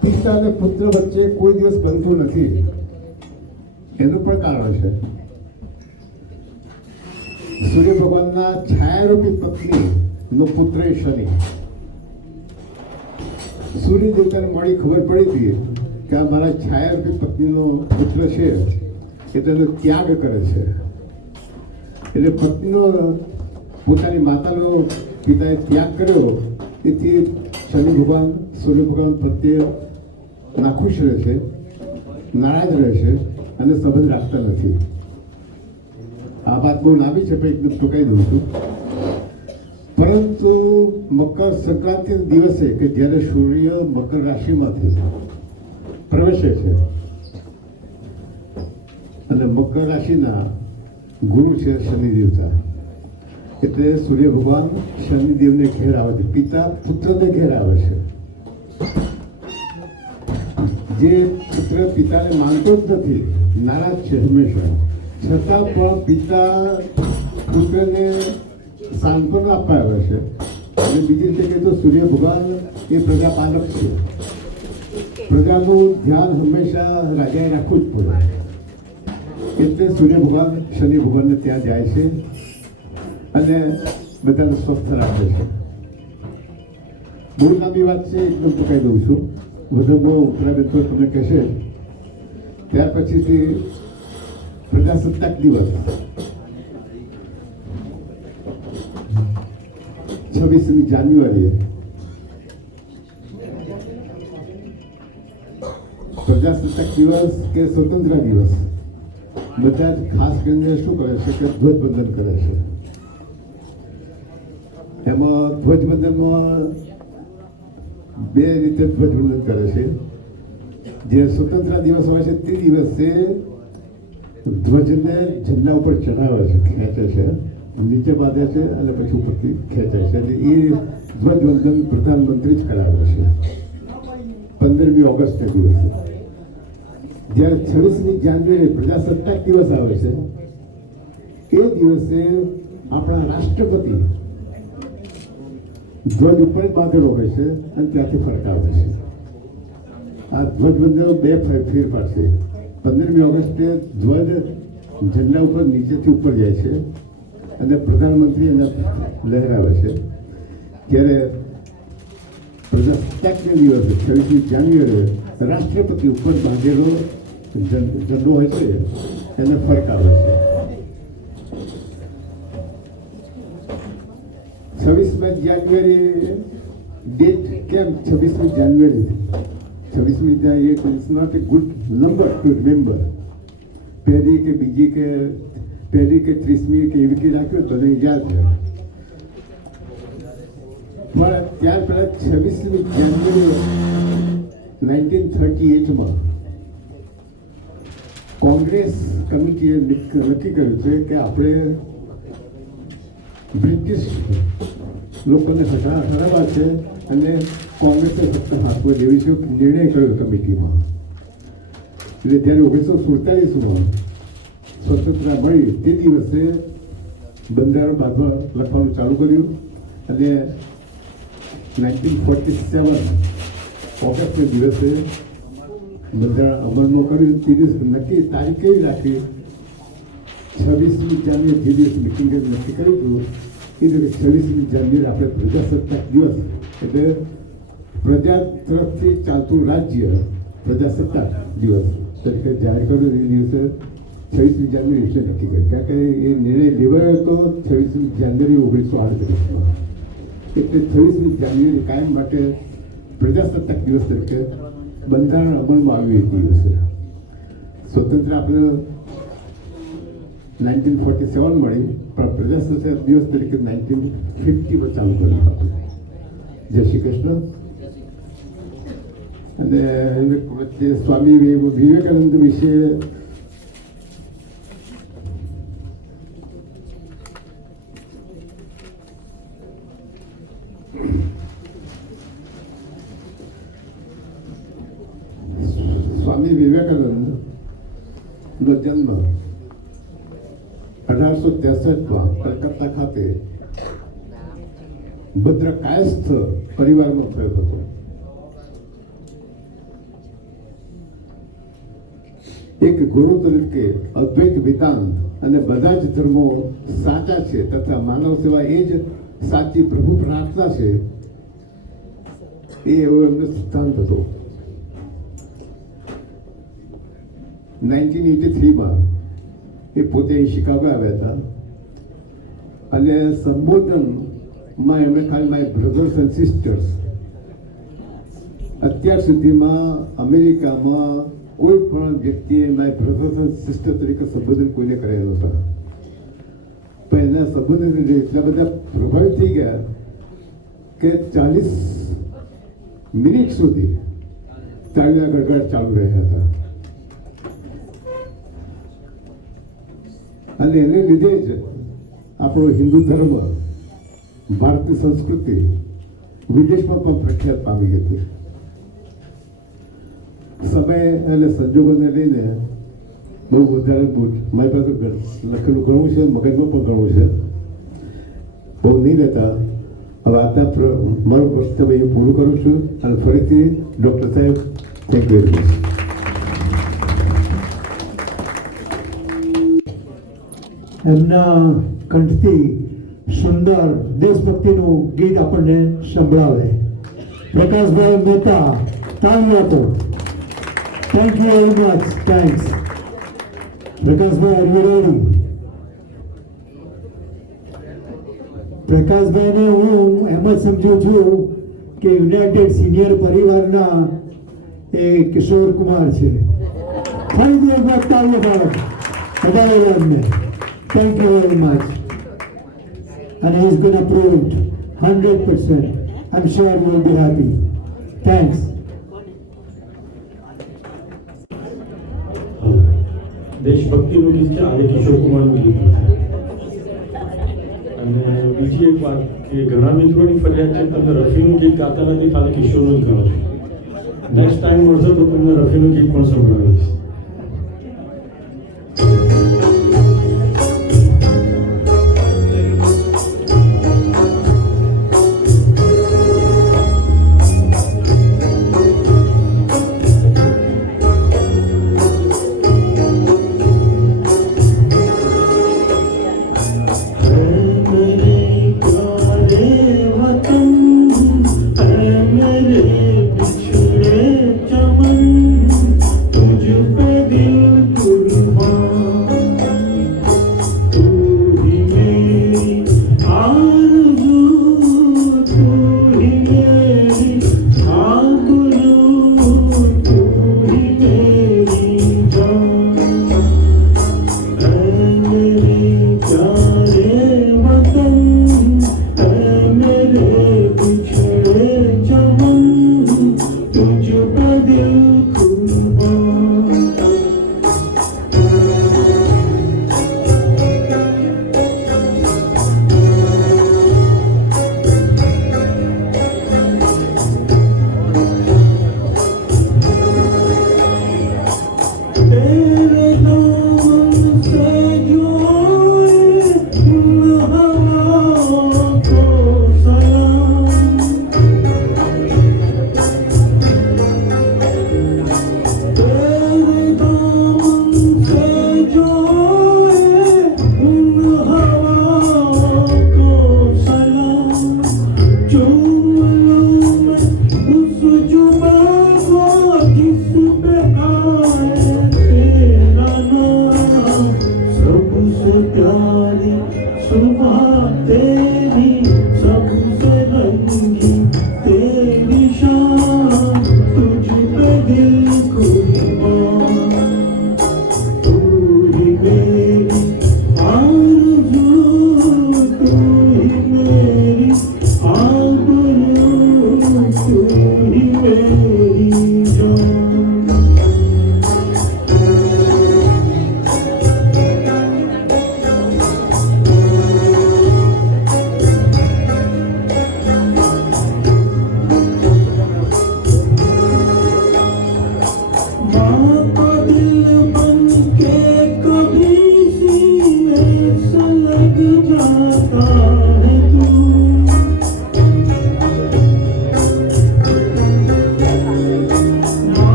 પિતા અને પુત્ર વચ્ચે કોઈ દિવસ બનતું નથી. એનું પણ કારણ છે, સૂર્ય ભગવાનના છાયારૂપી પત્નીનો પુત્ર એ શનિ. સૂર્ય દેવતાને મળી ખબર પડી હતી કે આ મારા છાયારૂપી પત્નીનો પુત્ર છે, એ તેનો ત્યાગ કરે છે. એટલે પત્નીનો, પોતાની માતાનો પિતાએ ત્યાગ કર્યો, તેથી શનિ ભગવાન સૂર્ય ભગવાન પ્રત્યે નાખુશ રહે છે, નારાજ રહે છે અને સંબંધ રાખતા નથી. આ વાત બહુ લાંબી છે, પણ એકદમ ટૂંકાઈ દઉં છું. પરંતુ મકર સંક્રાંતિ દિવસે કે જ્યારે સૂર્ય મકર રાશિમાંથી પ્રવેશે છે, અને મકર રાશિના ગુરુ છે શનિ દેવતા, એટલે સૂર્ય ભગવાન શનિદેવને ઘેર આવે છે, પિતા પુત્રને ઘેર આવે છે. જે પુત્ર પિતાને માનતો જ નથી, નારાજ છે હંમેશા, છતાં પણ પિતા પુત્રને સાંત્વના આપવા આવે છે. અને બીજી રીતે કહીએ તો સૂર્ય ભગવાન એ પ્રજાપાલક છે, પ્રજાનું ધ્યાન હંમેશા રાજાએ રાખવું જ પડે. એટલે સૂર્ય ભગવાન શનિ ભગવાનને ત્યાં જાય છે અને બધાને સ્વસ્થ રાખે છે. બહુ લાંબી વાત છે, એકદમ પકાઈ દઉં છું. વધુમાં ઉત્તરાયણ તો તમને કહેશે. ત્યાર પછીથી પ્રજાસત્તાક દિવસ 26મી જાન્યુઆરીએ પ્રજાસત્તાક દિવસ કે સ્વતંત્ર દિવસ બધા જ ખાસ કરીને શું કરે છે કે ધ્વજવંદન કરે છે. એમાં ધ્વજવંદનમાં બે રીતે ધ્વજવંદન કરે છે. જે સ્વતંત્ર દિવસ હોય છે તે દિવસે ધ્વજને ઝંડા ઉપર ચઢાવે છે, ખેંચે છે, નીચે બાંધે છે અને પછી ઉપરથી ખેંચે છે. એટલે એ ધ્વજવંદન પ્રધાનમંત્રી જ કરાવે છે 15મી ઓગસ્ટના દિવસે. જ્યારે 26મી જાન્યુઆરી પ્રજાસત્તાક દિવસ આવે છે, એ દિવસે આપણા રાષ્ટ્રપતિ ધ્વજ ઉપર જ બાંધેલો હોય છે અને ત્યાંથી ફરકાવે છે. આ ધ્વજવંદનનો બે ફેરફાર છે. 15મી ઓગસ્ટે ધ્વજ ઝંડા ઉપર નીચેથી ઉપર જાય છે અને પ્રધાનમંત્રી એને લહેરાવે છે. ત્યારે પ્રજાસત્તાકના દિવસે 26મી જાન્યુઆરીએ રાષ્ટ્રપતિ ઉપર બાંધેલો ઝંડો હોય છે એને ફરકાવે છે. 26મી જાન્યુઆરી ડેટ કેમ 26મી જાન્યુઆરી? 26મી January is not a good number to remember. પહેલી કે બીજી કે 30મી કે એવી રીતે રાખ્યો તો મને યાદ છે. પણ ત્યાર પહેલા 26મી જાન્યુઆરી 1938માં કોંગ્રેસ કમિટીએ નક્કી કર્યું છે કે આપણે બ્રિટિશ લોકોને હરાવવા છે અને કોંગ્રેસે ફક્ત હાથમાં લેવી છે, નિર્ણય કર્યો કમિટીમાં. એટલે જ્યારે 1947માં સ્વતંત્રતા મળી તે દિવસે બંધારણ બાંધવા લખવાનું ચાલુ કર્યું અને 1947 ઓગસ્ટના દિવસે બંધારણ અમલમાં કર્યું. તે દિવસ નક્કી તારીખ કેવી રાખી? 26મી જાન્યુઆરી જે દિવસ મિટિંગ નક્કી કર્યું હતું એ દિવસે 26મી જાન્યુઆરી આપણે પ્રજાસત્તાક દિવસ એટલે પ્રજા તરફથી ચાલતું રાજ્ય પ્રજાસત્તાક દિવસ તરીકે જાહેર કર્યું. એ દિવસે 26મી જાન્યુઆરી એટલે નક્કી કર્યું, કારણ કે એ નિર્ણય લેવાયો હતો 26મી જાન્યુઆરી 1938માં. એટલે 26મી જાન્યુઆરી કાયમ માટે પ્રજાસત્તાક દિવસ તરીકે બંધારણ અમલમાં આવ્યું. એ દિવસે સ્વતંત્ર આપણે 1947 મળી, પણ પ્રજાસત્તાક દિવસ તરીકે 1950માં ચાલુ કર્યું હતું. જય શ્રી કૃષ્ણ. અને વચ્ચે સ્વામી વિવેકાનંદ વિશે સ્વામી વિવેકાનંદનો જન્મ 1863માં કલકત્તા ખાતે ભદ્રકાયસ્થ પરિવારમાં થયો હતો. એક ગુરુ તરીકે અદ્વૈત વેદાંત અને બધા જ ધર્મો સાચા છે તથા માનવ સેવા એ જ સાચી પ્રભુ પ્રાર્થના છે, એ એવો એમનો સિદ્ધાંત હતો. 1983માં એ પોતે શિકાગો આવ્યા હતા અને સંબોધનમાં એમણે ખાલી માય બ્રધર્સ એન્ડ સિસ્ટર્સ, અત્યાર સુધીમાં અમેરિકામાં કોઈ પણ વ્યક્તિએ માય બ્રધર્સ એન્ડ સિસ્ટર તરીકે સંબોધન કોઈને કરેલો હતા. પણ એના સંબોધન એટલા બધા પ્રભાવિત થઈ ગયા કે 40 મિનિટ સુધી તાળીના ગડગડાટ ચાલુ રહ્યા હતા. અને એને લીધે જ આપણો હિન્દુ ધર્મ, ભારતીય સંસ્કૃતિ વિદેશમાં પણ પ્રખ્યાત પામી હતી. સમય અને સંજોગોને લઈને બહુ વધારે મારી પાસે લખેલું ઘણું છે, મગજમાં પણ ઘણું છે, બહુ નહીં લેતા. હવે આજના મારું વક્તવ્ય એ પૂરું કરું છું અને ફરીથી ડૉક્ટર સાહેબ થેન્ક યુ વેરી મચ. એમના કંઠથી સુંદર દેશભક્તિનું ગીત આપણને સંભળાવે. પ્રકાશભાઈ મહેતા, તાળી આપો. Thank you very much. Thanks. Prakashbhai, are you ready? પ્રકાશભાઈને હું એમ જ સમજુ છું કે યુનાઇટેડ સિનિયર પરિવારના એ કિશોર કુમાર છે. ફરીથી એક વાર તાળીઓ પાડો. બધાએ એમને thank you very much, and he's going to prove it 100%. I'm sure you will be happy. Thanks. દેશભક્તિનું ગીત છે, આ કિશોર કુમારનું ગીત છે. અને બીજી એક વાત કે ઘણા મિત્રોની ફરિયાદ છે તમે રફીનું ગીત ગાતા નથી, ખાલી કિશોરનું જ ગાઓ છો. નેક્સ્ટ ટાઈમ મળશે તો તમને રફીનું ગીત પણ સંભળાવીશ.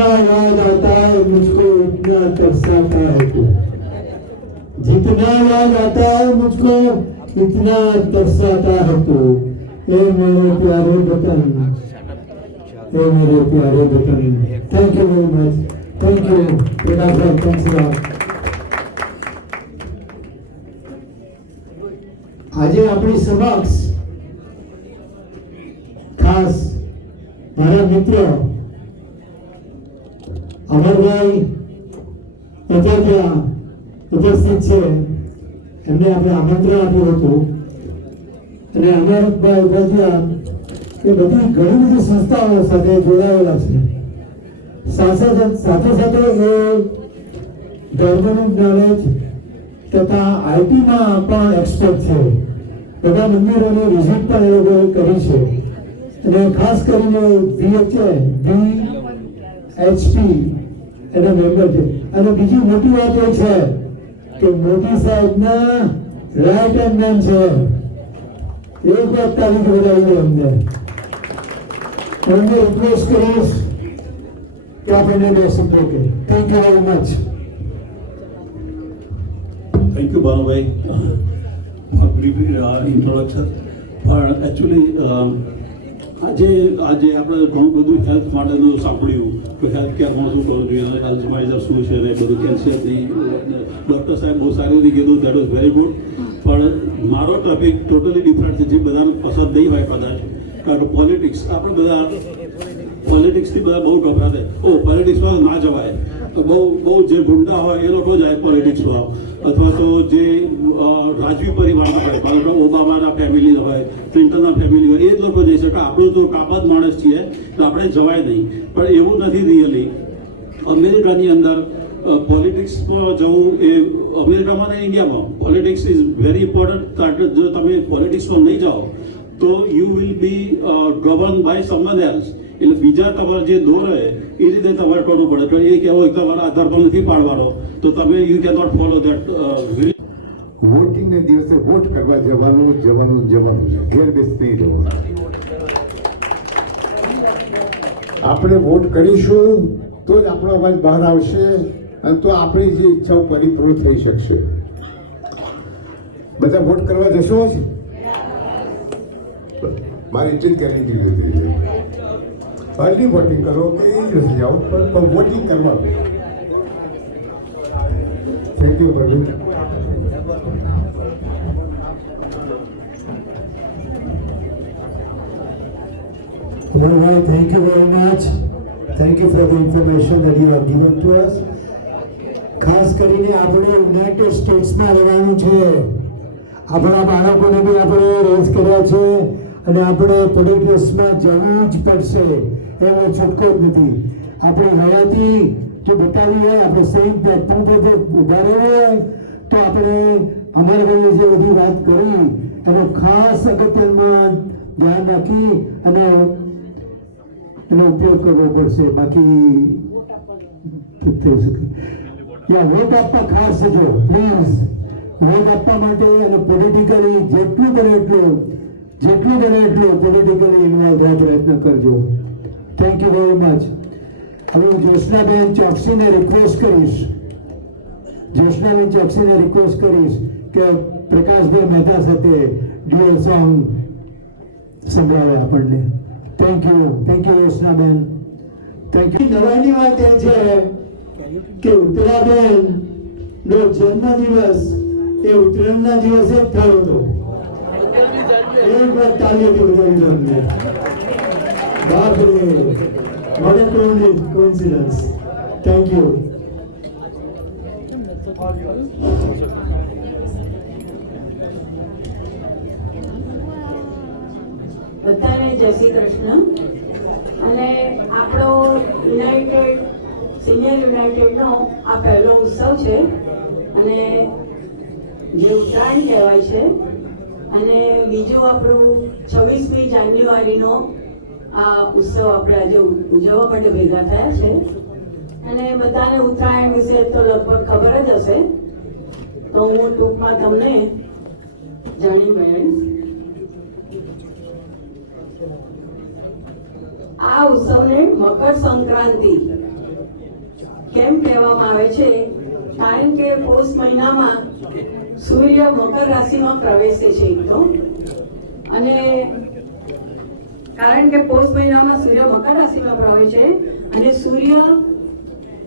जितना याद आता है मुझको इतना तरसाता है तू, जितना याद आता है मुझको इतना तरसाता है तू। ए मेरे प्यारे वतन, ए मेरे प्यारे वतन। Thank you very much, thank you Prakash bhai, thanks a lot. આજે આપણી સમક્ષ ખાસ મારા મિત્ર અમરભાઈ અજાત્યા ઉપસ્થિત છે, એમને આપણે આમંત્રણ આપ્યું હતું અને અમરભાઈ અજાત્યા એ બધી ઘણી બધી સંસ્થાઓ સાથે જોડાયેલા છે, સાથે સાથે એ ધર્મનું નોલેજ તથા આઈટીમાં પણ એક્સપર્ટ છે, બધા મંદિરોની વિઝિટ પણ એ લોકોએ કરી છે અને ખાસ કરીને VHP એના મેમ્બર છે। અને બીજી મોટી વાત એ છે કે મોદી સાહેબના રાઈટ હેન્ડ મેન છે, એક વાત તારીખ બતાવી અમને રિક્વેસ્ટ કરીશ કે આપણને બે શબ્દો કે thank you very much. Thank you, Bhavai, for brief introduction. પણ એકચ્યુઅલી આજે આપણે ઘણું બધું હેલ્થ માટેનું સાંભળ્યું કે હેલ્થ કેરમાં શું કરવું જોઈએ, અલ્ઝાઇમર શું છે ને બધું કેલ્શિયમની ડૉક્ટર સાહેબ બહુ સારી રીતે કીધું, દેટ વોઝ વેરી ગુડ। પણ મારો ટોપિક ટોટલી ડિફરન્ટ છે, જે બધાને પસંદ નહીં હોય કદાચ, કારણ કે પોલિટિક્સ આપણે બધા પોલિટિક્સથી બધા બહુ ગભરાતે, પોલિટિક્સમાં ના જવાય, તો બહુ જે ગુંડા હોય એ લોકો જાય પોલિટિક્સમાં, અથવા તો જે રાજવી પરિવારના હોય, કારણ કે ઓબામાના ફેમિલી હોય, ક્લિન્ટનના ફેમિલી હોય, એ જ લોકો જઈ શકે। આપણું તો કાપાદ માણસ છીએ તો આપણે જવાય નહીં, પણ એવું નથી રિયલી। અમેરિકાની અંદર પોલિટિક્સમાં જવું એ અમેરિકામાં ને ઇન્ડિયામાં પોલિટિક્સ ઇઝ વેરી ઇમ્પોર્ટન્ટ, કારણ કે જો તમે પોલિટિક્સમાં નહીં જાઓ તો you will be govern by someone else, એટલે બીજા તમારે જે દોરે એ રીતે તમારે કરવું પડે, તો એ કહેવો તમારા આધાર પર નથી પાડવાનો તો તમે you can not follow that. વોટિંગને દિવસે વોટ કરવા જવાનું ઘેર બેસી નહીં રહેવું। આપણે વોટ કરીશું તો જ આપણો અવાજ બહાર આવશે અને તો આપણી જે ઈચ્છાઓ પરિપૂર્ણ થઈ શકશે। બધા વોટ કરવા જશો જ? મારી એટલી જ ગેરંટી લીધી છે, અર્લી વોટિંગ કરો કે એ જ નથી જાઓ, પણ વોટિંગ કરવાનું। Thank you Pravin. Bhavai, thank you very much. Thank you for the information that you have given to us. ખાસ કરીને આપણે યુનાઇટેડ સ્ટેટ્સમાં રહેવાનું છે, આપણા બાળકોને બી આપણે રેઝ કર્યા છે અને આપણે પોલિટિક્સમાં જવું જ પડશે, એવો છૂટકો જ નથી। આપણી હયાતી જો બતાવી હોય, આપણે સેમ પ્લેટફોર્મ પર ઉભા રહેવું હોય તો આપણે અમરભાઈએ જે બધી વાત કરી એનો ખાસ અગત્યમાં ધ્યાન રાખી અને એનો ઉપયોગ કરવો પડશે, બાકી થઈ શકે। વોટ આપવા ખાસ જજો પ્લીઝ, વોટ આપવા માટે અને પોલિટિકલી જેટલું બને એટલું પોલિટિકલી ઇન્વોલ્વ થવા પ્રયત્ન કરજો। Thank you very much. હવે હું જ્યોત્સનાબેન ચોકસીને રિક્વેસ્ટ કરીશ કે પ્રકાશભાઈ મહેતા સાથે ડ્યુઅલ સોંગ સંભળાવે આપણને। Thank you Jyotsnaben, thank you. નવાઈની વાત એ છે કે ઉત્તરાબેન નો જન્મદિવસ એ ઉત્તરાયણના દિવસે જ થયો હતો। એક વાર તાળીઓથી બધાવી અમને, બાપ રે, what a coincidence. Thank you. બધાને જય શ્રી કૃષ્ણ। અને આપણો સિનિયર યુનાઇટેડનો આ પહેલો ઉત્સવ છે અને જે ઉત્તરાયણ કહેવાય છે, અને બીજું આપણું 26મી જાન્યુઆરીનો આ ઉત્સવ આપણે આજે ઉજવવા માટે ભેગા થયા છે। અને બધાને ઉત્તરાયણ વિશે તો લગભગ ખબર જ હશે, તો હું ટૂંકમાં તમને જાણી બતાવીશ। આ ઉત્સવને મકર સંક્રાંતિ કેમ કહેવામાં આવે છે? કારણ કે પોષ મહિનામાં સૂર્ય મકર રાશિમાં પ્રવેશે છે એક તો, અને કારણ કે પોષ મહિનામાં સૂર્ય મકર રાશિમાં પ્રવેશે છે અને સૂર્ય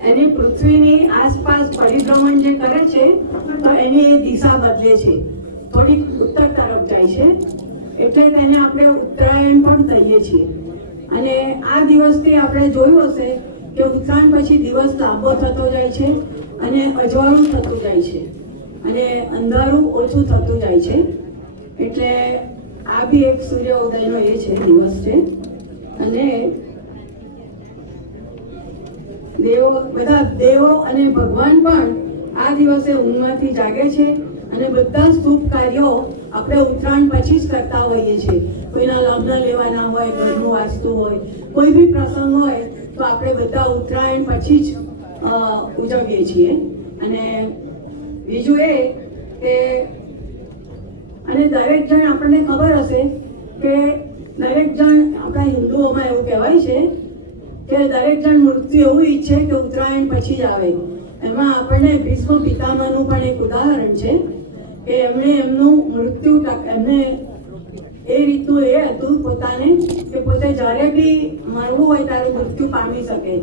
એની પૃથ્વીની આસપાસ પરિભ્રમણ જે કરે છે તો એની એ દિશા બદલે છે, થોડીક ઉત્તર તરફ જાય છે, એટલે તેને આપણે ઉત્તરાયણ પણ કહીએ છીએ. અને આ દિવસથી આપણે જોયું હશે કે ઉત્તરાયણ પછી દિવસ લાંબો થતો જાય છે અને અજવાળું થતું જાય છે અને અંધારું ઓછું થતું જાય છે. એટલે આ બી એક સૂર્ય ઉદયનો એ છે દિવસ છે. અને બધા દેવો અને ભગવાન પણ આ દિવસે ઊંઘમાંથી જાગે છે અને બધા શુભ કાર્યો આપણે ઉત્તરાયણ પછી જ કરતા હોઈએ છીએ. કોઈના લગ્ન લેવાના હોય, ઘરનું વાસ્તુ હોય, કોઈ બી પ્રસંગ હોય તો આપણે બધા ઉત્તરાયણ પછી જ ઉજવીએ છીએ. અને બીજું એ કે અને દરેક જણ આપણને ખબર હશે કે દરેક જણ આપણા હિન્દુઓમાં એવું કહેવાય છે કે દરેક જણ મૃત્યુ એવું ઈચ્છે કે ઉત્તરાયણ પછી જ આવે. એમાં આપણને ભીષ્મ પિતામહનું પણ એક ઉદાહરણ છે કે એમને એમનું મૃત્યુ એમને એ રીતનું એ હતું પોતાને કે પોતે જ્યારે બી મરવું હોય ત્યારે મૃત્યુ પામી શકે.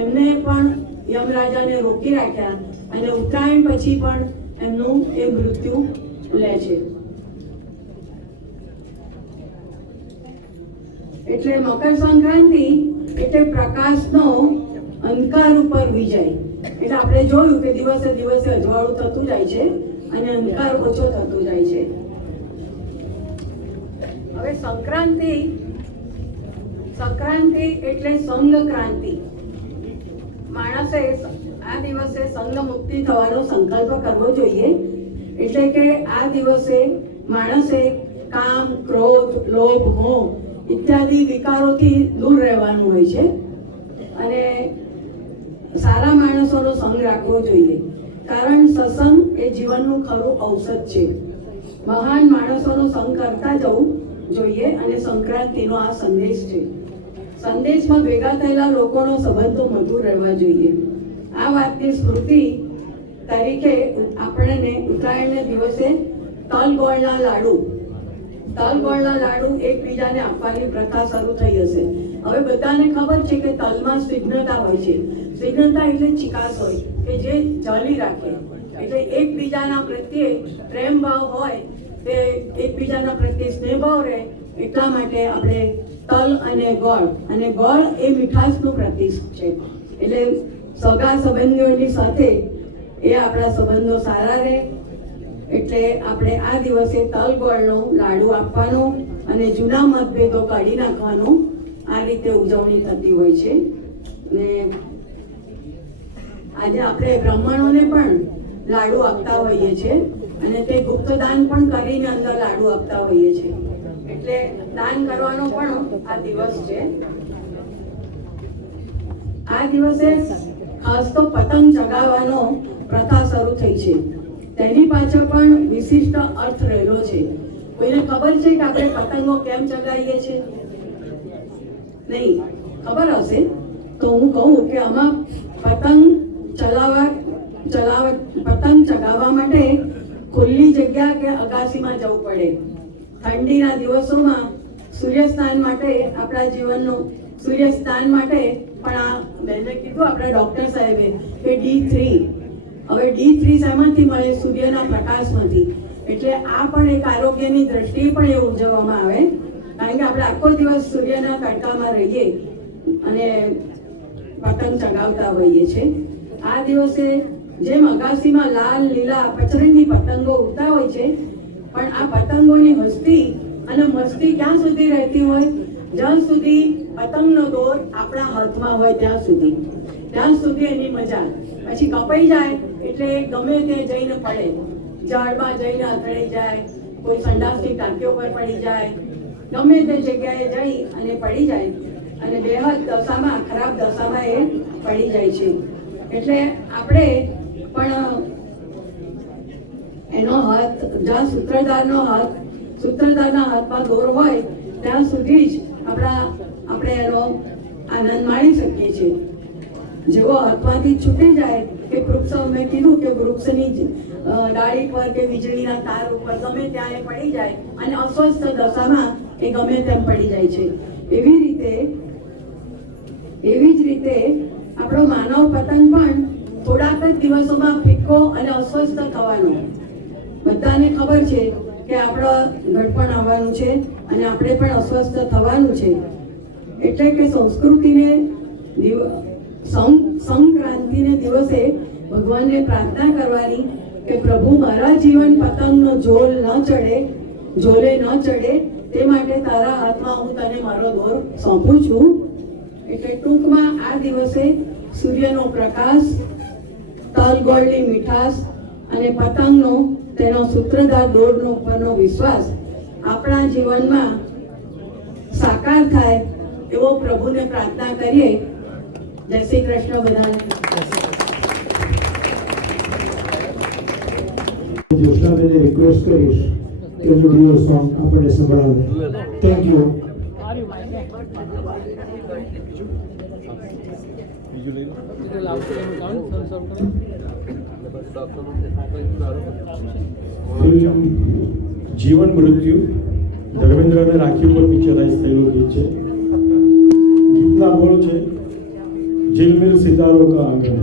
એમને પણ યમરાજાને રોકી રાખ્યા અને ઉત્તરાયણ પછી પણ એમનું એ મૃત્યુ લે છે. એટલે મકર સંક્રાંતિ એટલે પ્રકાશનો અંધકાર ઉપર વિજય. એટલે આપણે જોયું કે દિવસે દિવસે અજવાળું થતું જાય છે અને અંધકાર ઓછો થતું જાય છે. હવે સંક્રાંતિ એટલે સંઘક્રાંતિ. માણસે આ દિવસે સંઘ મુક્તિ થવાનો સંકલ્પ કરવો જોઈએ. એટલે કે આ દિવસે માણસે કામ, ક્રોધ, લોભ, મોહ ઇત્યાદિ વિકારોથી દૂર રહેવાનું હોય છે અને સારા માણસોનો સંગ રાખવો જોઈએ. કારણ સત્સંગ એ જીવનનું ખરું ઔષધ છે. મહાન માણસોનો સંગ કરતા જવું જોઈએ અને સંક્રાંતિનો આ સંદેશ છે. સંદેશમાં ભેગા થયેલા લોકોનો સંબંધો મધુર રહેવા જોઈએ. આ વાતની સ્મૃતિ તરીકે આપણને ઉત્તરાયણના દિવસે તલ ગોળના લાડુ એકબીજાને આપવાની પ્રથા શરૂ થઈ હશે. હવે બધાને ખબર છે કે તલમાં સ્નિગ્ધતા હોય છે. સ્નિગ્ધતા એટલે ચિકાસ હોય કે જે જાળી રાખે. એટલે એકબીજાના પ્રત્યે પ્રેમ ભાવ હોય, તે એકબીજાના પ્રત્યે સ્નેહ ભાવ રહે, એટલા માટે આપણે તલ અને ગોળ એ મીઠાશનું પ્રતીક છે. એટલે સગા સંબંધીઓની સાથે એ આપણા સંબંધો સારા રહે. એટલે આપણે આ દિવસે તલ ગોળનો લાડુ આપવાનો અને જૂના મતભેદો કાઢી નાખવાનો આ રીતે ઉજવણી થતી હોય છે. ને આજે આપણે બ્રાહ્મણોને પણ લાડુ આપતા હોઈએ છીએ અને તે ગુપ્તદાન પણ કરીને અંદર લાડુ આપતા હોઈએ છીએ. એટલે દાન કરવાનો પણ આ દિવસ છે. આ દિવસે ખાસ તો પતંગ ચગાવવાનો પ્રથા શરૂ થઈ છે. તેની પાછળ પણ વિશિષ્ટ અર્થ રહેલો છે. કોઈને ખબર છે કે આપણે પતંગો કેમ ચગાવીએ છીએ? નહીં ખબર હશે તો હું કહું કે આમાં પતંગ ચગાવવા માટે ખુલ્લી જગ્યા કે અગાસીમાં જવું પડે. ઠંડીના દિવસોમાં સૂર્યસ્નાન માટે આપણા જીવનનું સૂર્યસ્નાન માટે પણ આ બેને કીધું આપણા ડૉક્ટર સાહેબે કે D3. હવે D3 શેમાંથી મળે? સૂર્યના પ્રકાશમાંથી. એટલે આ પણ એક આરોગ્યની દ્રષ્ટિએ પણ એ ઉજવવામાં આવે. કારણ કે આપણે આખો દિવસ સૂર્યના તડકામાં રહીએ અને પતંગ ચગાવતા હોઈએ છીએ. આ દિવસે જેમ અગાસીમાં લાલ, લીલા, પચરંગી પતંગો ઉડતા હોય છે, પણ આ પતંગોની હસ્તી અને મસ્તી ક્યાં સુધી રહેતી હોય? જ્યાં સુધી પતંગનો દોર આપણા હાથમાં હોય ત્યાં સુધી એની મજા. પછી કપાઈ જાય એટલે ગમે તે જઈને પડે, ઝાડમાં જઈને અથડાઈ જાય, કોઈ સંડાસની ટાંકીઓ પર પડી જાય, ગમે તે જગ્યાએ જઈ અને પડી જાય અને બેહદ ખરાબ દશામાં એ પડી જાય છે. એટલે આપણે પણ એનો હાથ, જ્યાં સૂત્રધારના હાથમાં દોર હોય ત્યાં સુધી જ આપણે એનો આનંદ માણી શકીએ છીએ. જેવો હાથમાંથી છૂટી જાય કે વૃક્ષ, મેં કીધું કે વૃક્ષની ડાળી પર કે વીજળીના તાર ઉપર ગમે ત્યાં એ પડી જાય અને અસ્વસ્થ દશામાં એ ગમે તેમ પડી જાય છે. એવી જ રીતે આપણો માનવ પતંગ પણ થોડાક જ દિવસોમાં ફિક્કો અને અસ્વસ્થ થવાનો. બધાને ખબર છે કે આપણો ઘડપણ આવવાનું છે અને આપણે પણ અસ્વસ્થ થવાનું છે. એટલે કે સંક્રાંતિને દિવસે ભગવાનને પ્રાર્થના કરવાની કે પ્રભુ મારા જીવન પતંગનો ઝોલે ન ચડે તે માટે તારા હાથમાં હું તને મારો દોર સોંપું છું. એટલે ટૂંકમાં આ દિવસે સૂર્યનો પ્રકાશ, તલ ગોળની મીઠાશ અને પતંગનો તેનો સૂત્રધાર દોરનો ઉપરનો વિશ્વાસ આપણા જીવનમાં સાકાર થાય એવો પ્રભુને પ્રાર્થના કરીએ. જય શ્રી કૃષ્ણ બધાને. જ્યોત્સનાબેનને રિક્વેસ્ટ કરીશ કે વિડીયો સોંગ આપણે સંભળાવે. Thank you. ફિલ્મ જીવન મૃત્યુ ધર્મેન્દ્ર અને રાખી ઉપર પિક્ચરાઇઝ થયેલું ગીત છે. ગીતના બોલ છે झिलमिल सितारों का आंगन.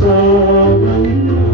Savan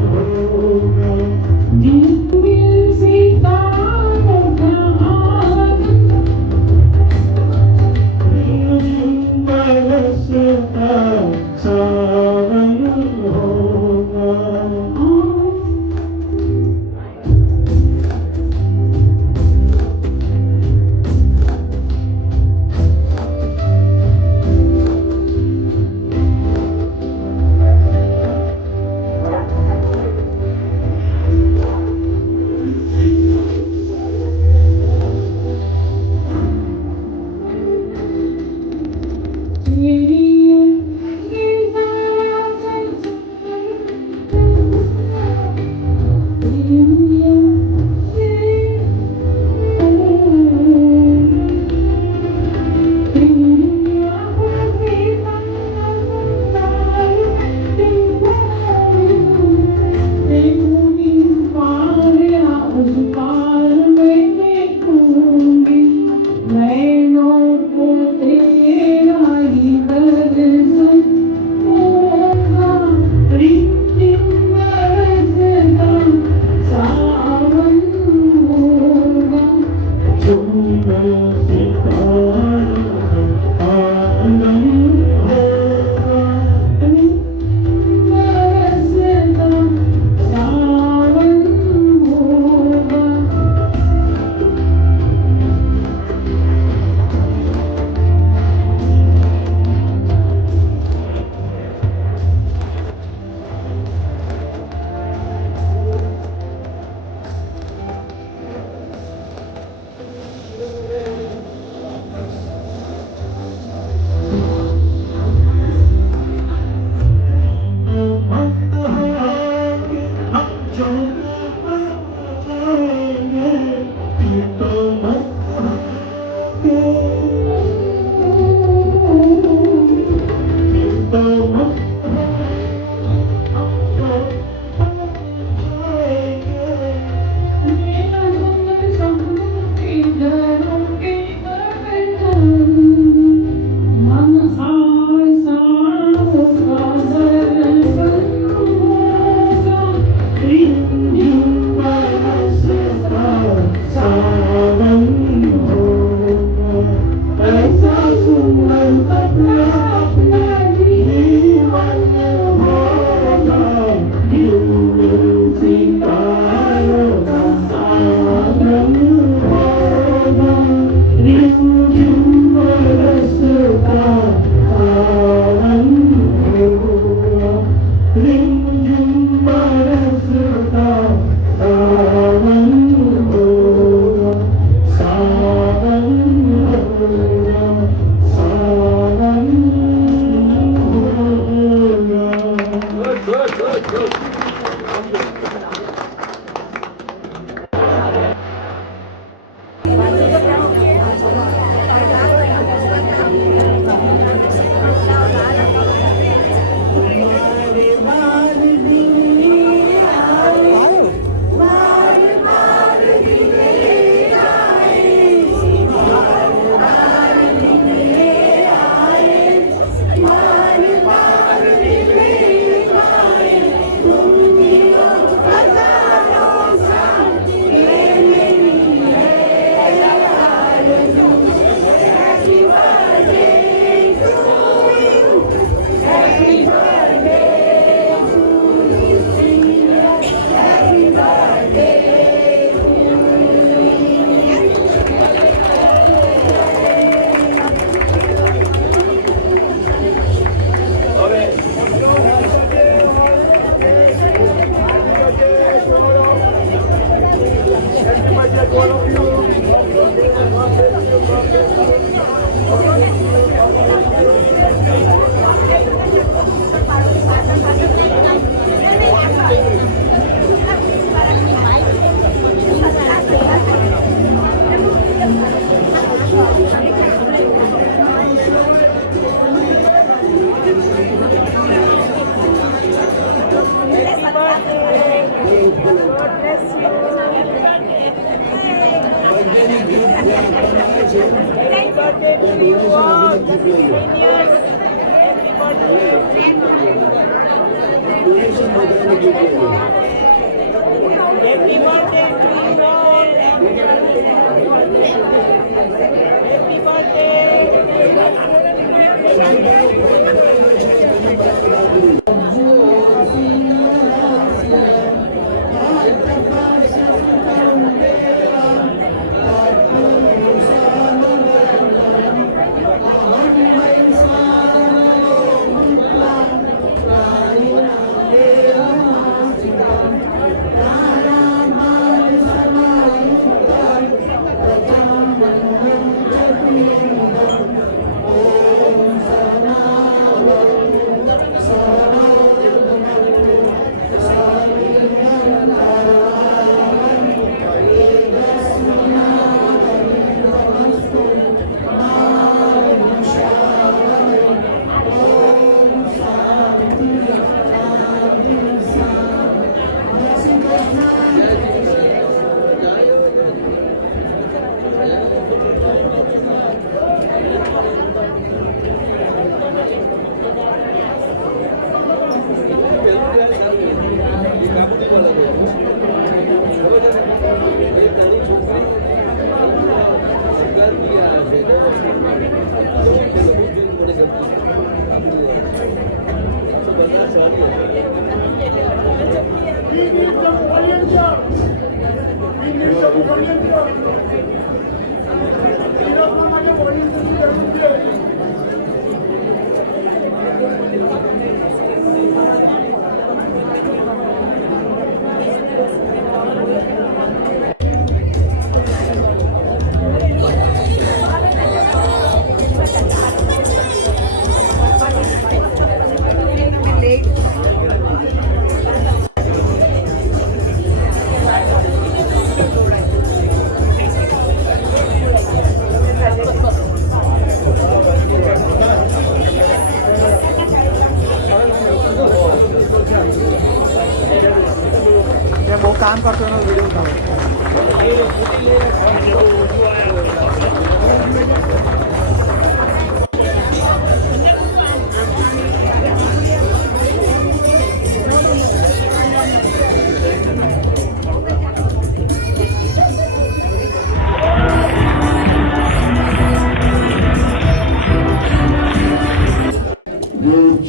કામ કરતો એનો વિડીયો ઉતારો.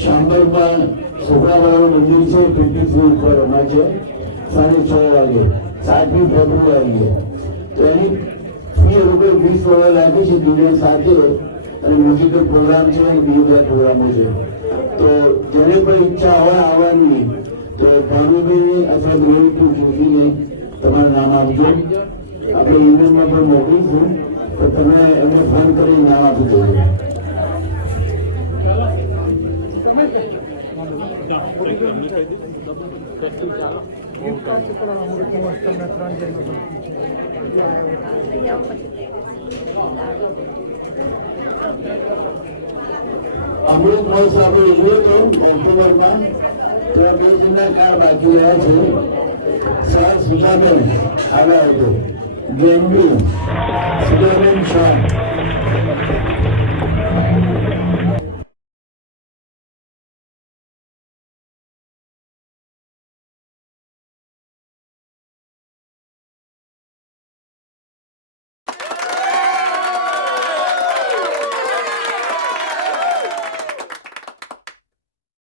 શાંબરમાં છોકરાવાળાનું મંદિર છે 24 ઉપર અમારે છે 6:30 વાગે 7મી ફેબ્રુઆરીએ. તો એની ફી લોકો 20 ડોલર લાગી છે દુનિયા સાથે, અને મ્યુઝિકલ પ્રોગ્રામ છે અને બીજા બધા પ્રોગ્રામો છે. તો જેને પણ ઈચ્છા હોય આવવાની તો ભાનુભાઈને અથવા ગ્રેવિટી જોશીને તમારું નામ આપજો. આપણે ઈમેલમાં પણ મોકલીશું, તો તમે એમને ફોન કરી નામ આપી દેજો. અમૃત મહોત્સવ આપણે ઉજવ્યો હતો ઓક્ટોબરમાં. ત્યાં 2 જણના કાર્ડ બાકી રહ્યા છે. સર સુધાબેન આવ્યા હતો, ગેંગી, સુધાબેન શાહ.